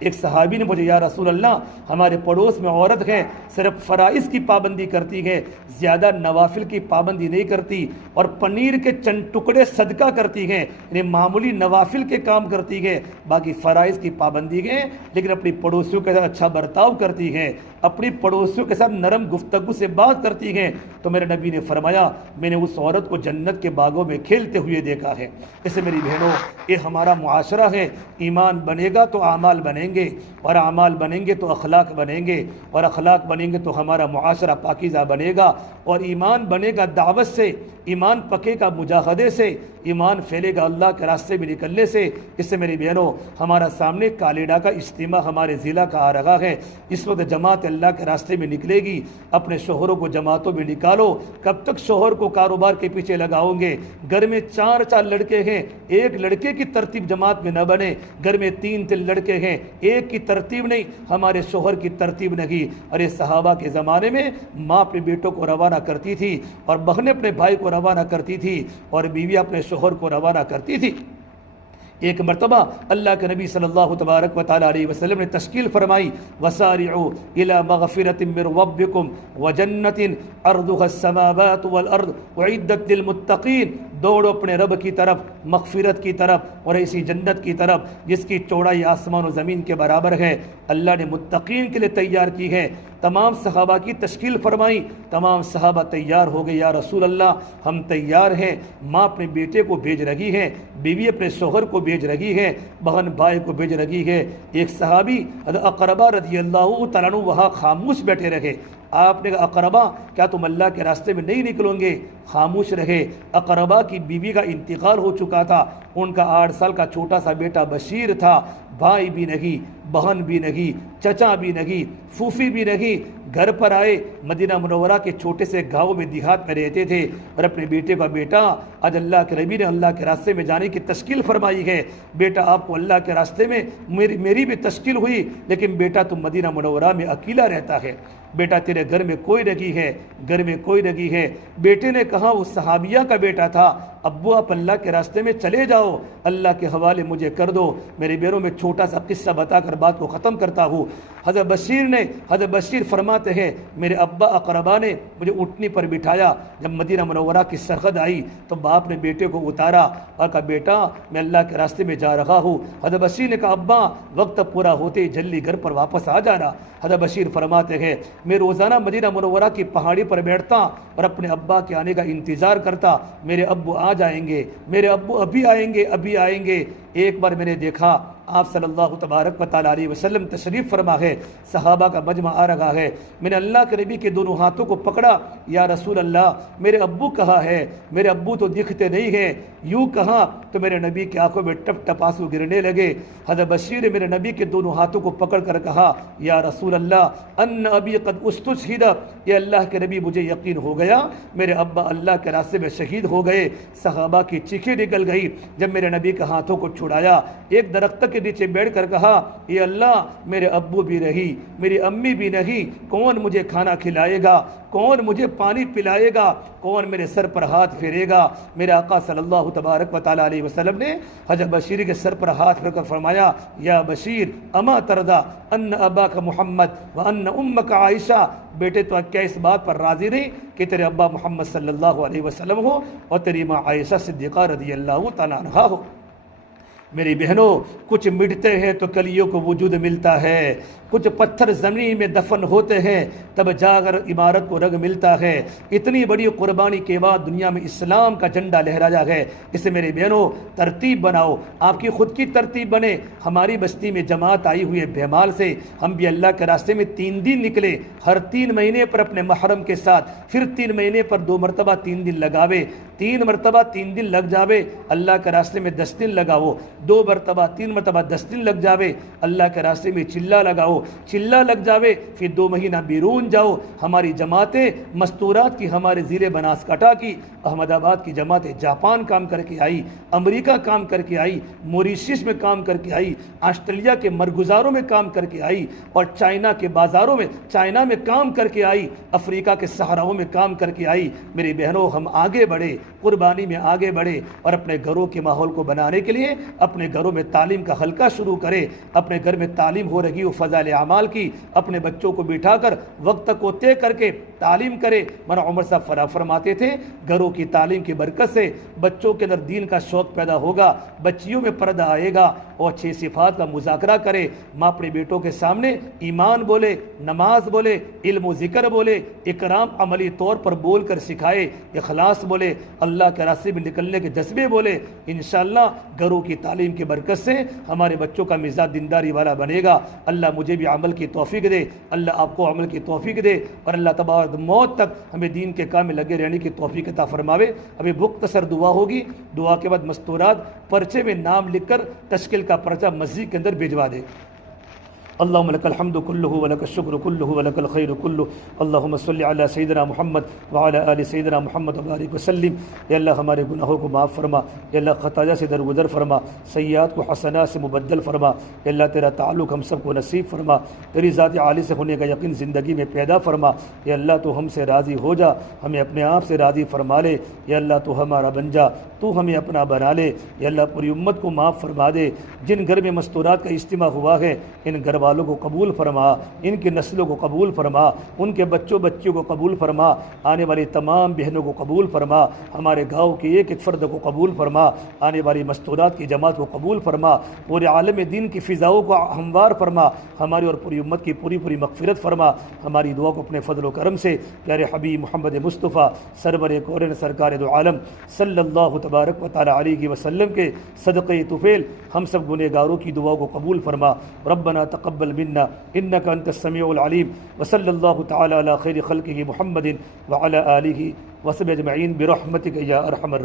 ایک صحابی نے مجھے یا رسول اللہ ہمارے پڑوس میں عورت ہے، صرف فرائض کی پابندی کرتی ہے، زیادہ نوافل کی پابندی نہیں کرتی، اور پنیر کے چند ٹکڑے صدقہ کرتی ہے، یعنی معمولی نوافل کے کام کرتی ہے، باقی فرائض کی پابندی ہے، لیکن اپنی پڑوسیوں کے ساتھ اچھا برتاؤ کرتی ہے، اپنی پڑوسیوں کے ساتھ نرم گفتگو سے بات کرتی ہے۔ تو میرے نبی نے فرمایا میں نے اس عورت کو جنت کے باغوں میں کھیلتے ہوئے دیکھا ہے۔ اس سے میری بہنوں یہ ہمارا معاشرہ ہے، ایمان بنے گا تو اعمال بنیں بنیں گے، اور اعمال بنیں گے تو اخلاق بنیں گے، اور اخلاق بنیں گے تو ہمارا معاشرہ پاکیزہ بنے گا، اور ایمان بنے گا دعوت سے، ایمان پکے گا مجاہدے سے، ایمان پھیلے گا اللہ کے راستے میں نکلنے سے۔ اس سے میری بہنوں، ہمارا سامنے کالیڈا کا اجتماع ہمارے ضلع کا آ رہا ہے۔ اس وقت جماعت اللہ کے راستے میں نکلے گی، اپنے شوہروں کو جماعتوں میں نکالو۔ کب تک شوہر کو کاروبار کے پیچھے لگاؤ گے؟ گھر میں 4 لڑکے ہیں، ایک لڑکے کی ترتیب جماعت میں نہ بنے۔ گھر میں 3 لڑکے ہیں، ایک کی ترتیب نہیں، ہمارے شوہر کی ترتیب نہیں۔ اور یہ صحابہ کے زمانے میں ماں اپنے بیٹوں کو روانہ کرتی تھی، اور بہنیں اپنے بھائی کو روانہ کرتی تھی، اور بیوی اپنے شوہر کو روانہ کرتی تھی۔ ایک مرتبہ اللہ کے نبی صلی اللہ تبارک و تعالی علیہ وسلم نے تشکیل فرمائی، وسارعوا الی مغفرۃ من ربکم وجنۃ عرضها السماوات والارض اعدت للمتقین، دوڑو اپنے رب کی طرف، مغفرت کی طرف، اور ایسی جنت کی طرف جس کی چوڑائی آسمان و زمین کے برابر ہے، اللہ نے متقین کے لیے تیار کی ہے۔ تمام صحابہ کی تشکیل فرمائی، تمام صحابہ تیار ہو گئے، یا رسول اللہ ہم تیار ہیں۔ ماں اپنے بیٹے کو بھیج رہی ہے، بیوی اپنے شوہر کو بھیج رہی ہے، بہن بھائی کو بھیج رہی ہے۔ ایک صحابی حضرت اقربہ رضی اللہ تعالیٰ عنہ وہاں خاموش بیٹھے رہے۔ آپ نے کہا اقربہ کیا تم اللہ کے راستے میں نہیں نکلو گے؟ خاموش رہے۔ اقربہ کی بیوی کا انتقال ہو چکا تھا، ان کا 8 سال کا چھوٹا سا بیٹا بشیر تھا، بھائی بھی نہیں، بہن بھی نہیں، چچا بھی نہیں، پھوپھی بھی نہیں۔ گھر پر آئے، مدینہ منورہ کے چھوٹے سے گاؤں میں دیہات میں رہتے تھے، اور اپنے بیٹے کا بیٹا آج اللہ کے نبی نے اللہ کے راستے میں جانے کی تشکیل فرمائی ہے، بیٹا آپ کو اللہ کے راستے میں میری بھی تشکیل ہوئی، لیکن بیٹا تم مدینہ منورہ میں اکیلا رہتا ہے، بیٹا تیرے گھر میں کوئی نہیں ہے، گھر میں کوئی نہیں ہے۔ بیٹے نے کہا، وہ صحابیہ کا بیٹا تھا، ابو آپ اللہ کے راستے میں چلے جاؤ، اللہ کے حوالے مجھے کر دو۔ میرے بیروں میں چھوٹا سا قصہ بتا کر بات کو ختم کرتا ہوں۔ حضرت بشیر فرماتے ہیں، میرے ابا اقربا نے مجھے اونٹنی پر بٹھایا، جب مدینہ منورہ کی سرحد آئی تو باپ نے بیٹے کو اتارا اور کہا، بیٹا میں اللہ کے راستے میں جا رہا ہوں۔ حضرت بشیر نے کہا، ابا وقت پورا ہوتے ہی جلدی گھر پر واپس آ جانا۔ حضرت بشیر فرماتے ہیں، میں روزانہ مدینہ منورہ کی پہاڑی پر بیٹھتا اور اپنے ابا کے آنے کا انتظار کرتا، میرے ابو آ جائیں گے، میرے ابو ابھی آئیں گے۔ ایک بار میں نے دیکھا آپ صلی اللہ تبارک و تعالی علیہ وسلم تشریف فرما ہے، صحابہ کا مجمع آ رہا ہے، میں نے اللہ کے نبی کے دونوں ہاتھوں کو پکڑا، یا رسول اللہ میرے ابو کہاں ہے؟ میرے ابو تو دکھتے نہیں ہیں۔ یوں کہا تو میرے نبی کی آنکھوں میں ٹپ ٹپ آنسو گرنے لگے۔ حضرت بشیر نے میرے نبی کے دونوں ہاتھوں کو پکڑ کر کہا، یا رسول اللہ ان ابی قد استشہد، یہ اللہ کے نبی مجھے یقین ہو گیا میرے ابا اللہ کے راستے میں شہید ہو گئے۔ صحابہ کی چیخیں نکل گئی جب میرے نبی کے ہاتھوں کو چھڑایا، ایک درخت کے نیچے بیٹھ کر کہا، یہ اللہ میرے ابو بھی نہیں، میری امی بھی نہیں، کون مجھے کھانا کھلائے گا؟ کون مجھے پانی پلائے گا؟ کون میرے سر پر ہاتھ پھیرے گا؟ میرے آقا صلی اللہ تبارک و تعالی علیہ وسلم نے حضرت بشیر کے سر پر ہاتھ پھیر کر فرمایا، یا بشیر اما ترضا ان اباک محمد وان امک عائشہ، بیٹے تو کیا اس بات پر راضی نہیں کہ تیرے ابا محمد صلی اللہ علیہ وسلم ہو اور تیری ماں عائشہ صدیقہ رضی اللہ تعالیٰ عنہا ہو؟ میری بہنوں، کچھ مٹتے ہیں تو کلیوں کو وجود ملتا ہے، کچھ پتھر زمین میں دفن ہوتے ہیں تب جا کر عمارت کو رنگ ملتا ہے۔ اتنی بڑی قربانی کے بعد دنیا میں اسلام کا جھنڈا لہرایا ہے۔ اس سے میرے بہنوں ترتیب بناؤ، آپ کی خود کی ترتیب بنے۔ ہماری بستی میں جماعت آئی ہوئی ہے بہمال سے، ہم بھی اللہ کے راستے میں 3 دن نکلے، ہر 3 مہینے پر اپنے محرم کے ساتھ، پھر 3 مہینے پر 2 مرتبہ 3 دن لگاوے، 3 مرتبہ 3 دن لگ جاوے، اللہ کے راستے میں 10 دن لگاؤ، 2 مرتبہ 3 مرتبہ 10 دن لگ جاوے، اللہ کے راستے میں چلہ لگاؤ، چلہ لگ جاوے، پھر 2 مہینہ بیرون جاؤ۔ ہماری جماعتیں مستورات کی، ہمارے ضلع بناسکاٹھا کی، احمد آباد کی جماعتیں جاپان کام کر کے آئی، امریکہ کام کر کے آئی، موریشیس میں کام کر کے آئی، آسٹریلیا کے مرگزاروں میں کام کر کے آئی، اور چائنا کے بازاروں میں، چائنا میں کام کر کے آئی، افریقہ کے صحراؤں میں کام کر کے آئی۔ میری بہنوں ہم آگے بڑھے، قربانی میں آگے بڑھے، اور اپنے گھروں کے ماحول کو بنانے کے لیے اپنے گھروں میں تعلیم کا حلقہ شروع کرے۔ اپنے گھر میں تعلیم ہو رہی ہو، فضائل صالح اعمال کی، اپنے بچوں کو بٹھا کر وقت کو طے کر کے تعلیم کرے۔ مولانا عمر صاحب فرماتے تھے گھروں کی تعلیم کی برکت سے بچوں کے اندر دین کا شوق پیدا ہوگا، بچیوں میں پردہ آئے گا اور اچھی صفات کا مذاکرہ کرے۔ ماں اپنے بیٹوں کے سامنے ایمان بولے، نماز بولے، علم و ذکر بولے، اکرام عملی طور پر بول کر سکھائے، اخلاص بولے، اللہ کے راستے میں نکلنے کے جذبے بولے۔ انشاءاللہ گھروں کی تعلیم کی برکت سے ہمارے بچوں کا مزاج دینداری والا بنے گا۔ اللہ مجھے بھی عمل کی توفیق دے، اللہ آپ کو عمل کی توفیق دے، اور اللہ تبارک موت تک ہمیں دین کے کام میں لگے رہنے کی توفیق عطا فرماوے۔ ابھی مختصر دعا ہوگی، دعا کے بعد مستورات پرچے میں نام لکھ کر تشکیل کا پرچہ مسجد کے اندر بھیجوا دے۔ اللهم لك الحمد كله ولك الشكر كله ولك الخير كله اللهم صل على سيدنا محمد وعلى آل سيدنا محمد وبارك وسلم۔ یا اللہ ہمارے گناہوں کو معاف فرما، یا اللہ خطایا سے درگزر فرما، سیئات کو حسنات سے مبدل فرما۔ یا اللہ تیرا تعلق ہم سب کو نصیب فرما، تیری ذات عالی سے ہونے کا یقین زندگی میں پیدا فرما۔ یا اللہ تو ہم سے راضی ہو جا، ہمیں اپنے آپ سے راضی فرما لے۔ یا اللہ تو ہمارا بن جا، تو ہمیں اپنا بنا لے۔ یا اللہ پوری امت کو معاف فرما دے۔ جن گھر میں مستورات کا اجتماع ہوا ہے ان گھر والوں کو قبول فرما، ان کی نسلوں کو قبول فرما، ان کے بچوں بچیوں کو قبول فرما، آنے والی تمام بہنوں کو قبول فرما، ہمارے گاؤں کے ایک ایک فرد کو قبول فرما، آنے والی مستورات کی جماعت کو قبول فرما، پورے عالم دین کی فضاؤں کو ہموار فرما، ہماری اور پوری امت کی پوری مغفرت فرما۔ ہماری دعا کو اپنے فضل و کرم سے پیارے حبیب محمد مصطفیٰ سرور کونین سرکار دو عالم صلی اللہ تبارک و تعالی علیہ وسلم کے صدقے طفیل ہم سب گنہگاروں کی دعا کو قبول فرما۔ ربنا تقبل منا انك انت السميع العليم وصلى الله تعالى على خير خلقه محمد وعلى آله وصحبه اجمعين برحمتك يا ارحم الراحمين۔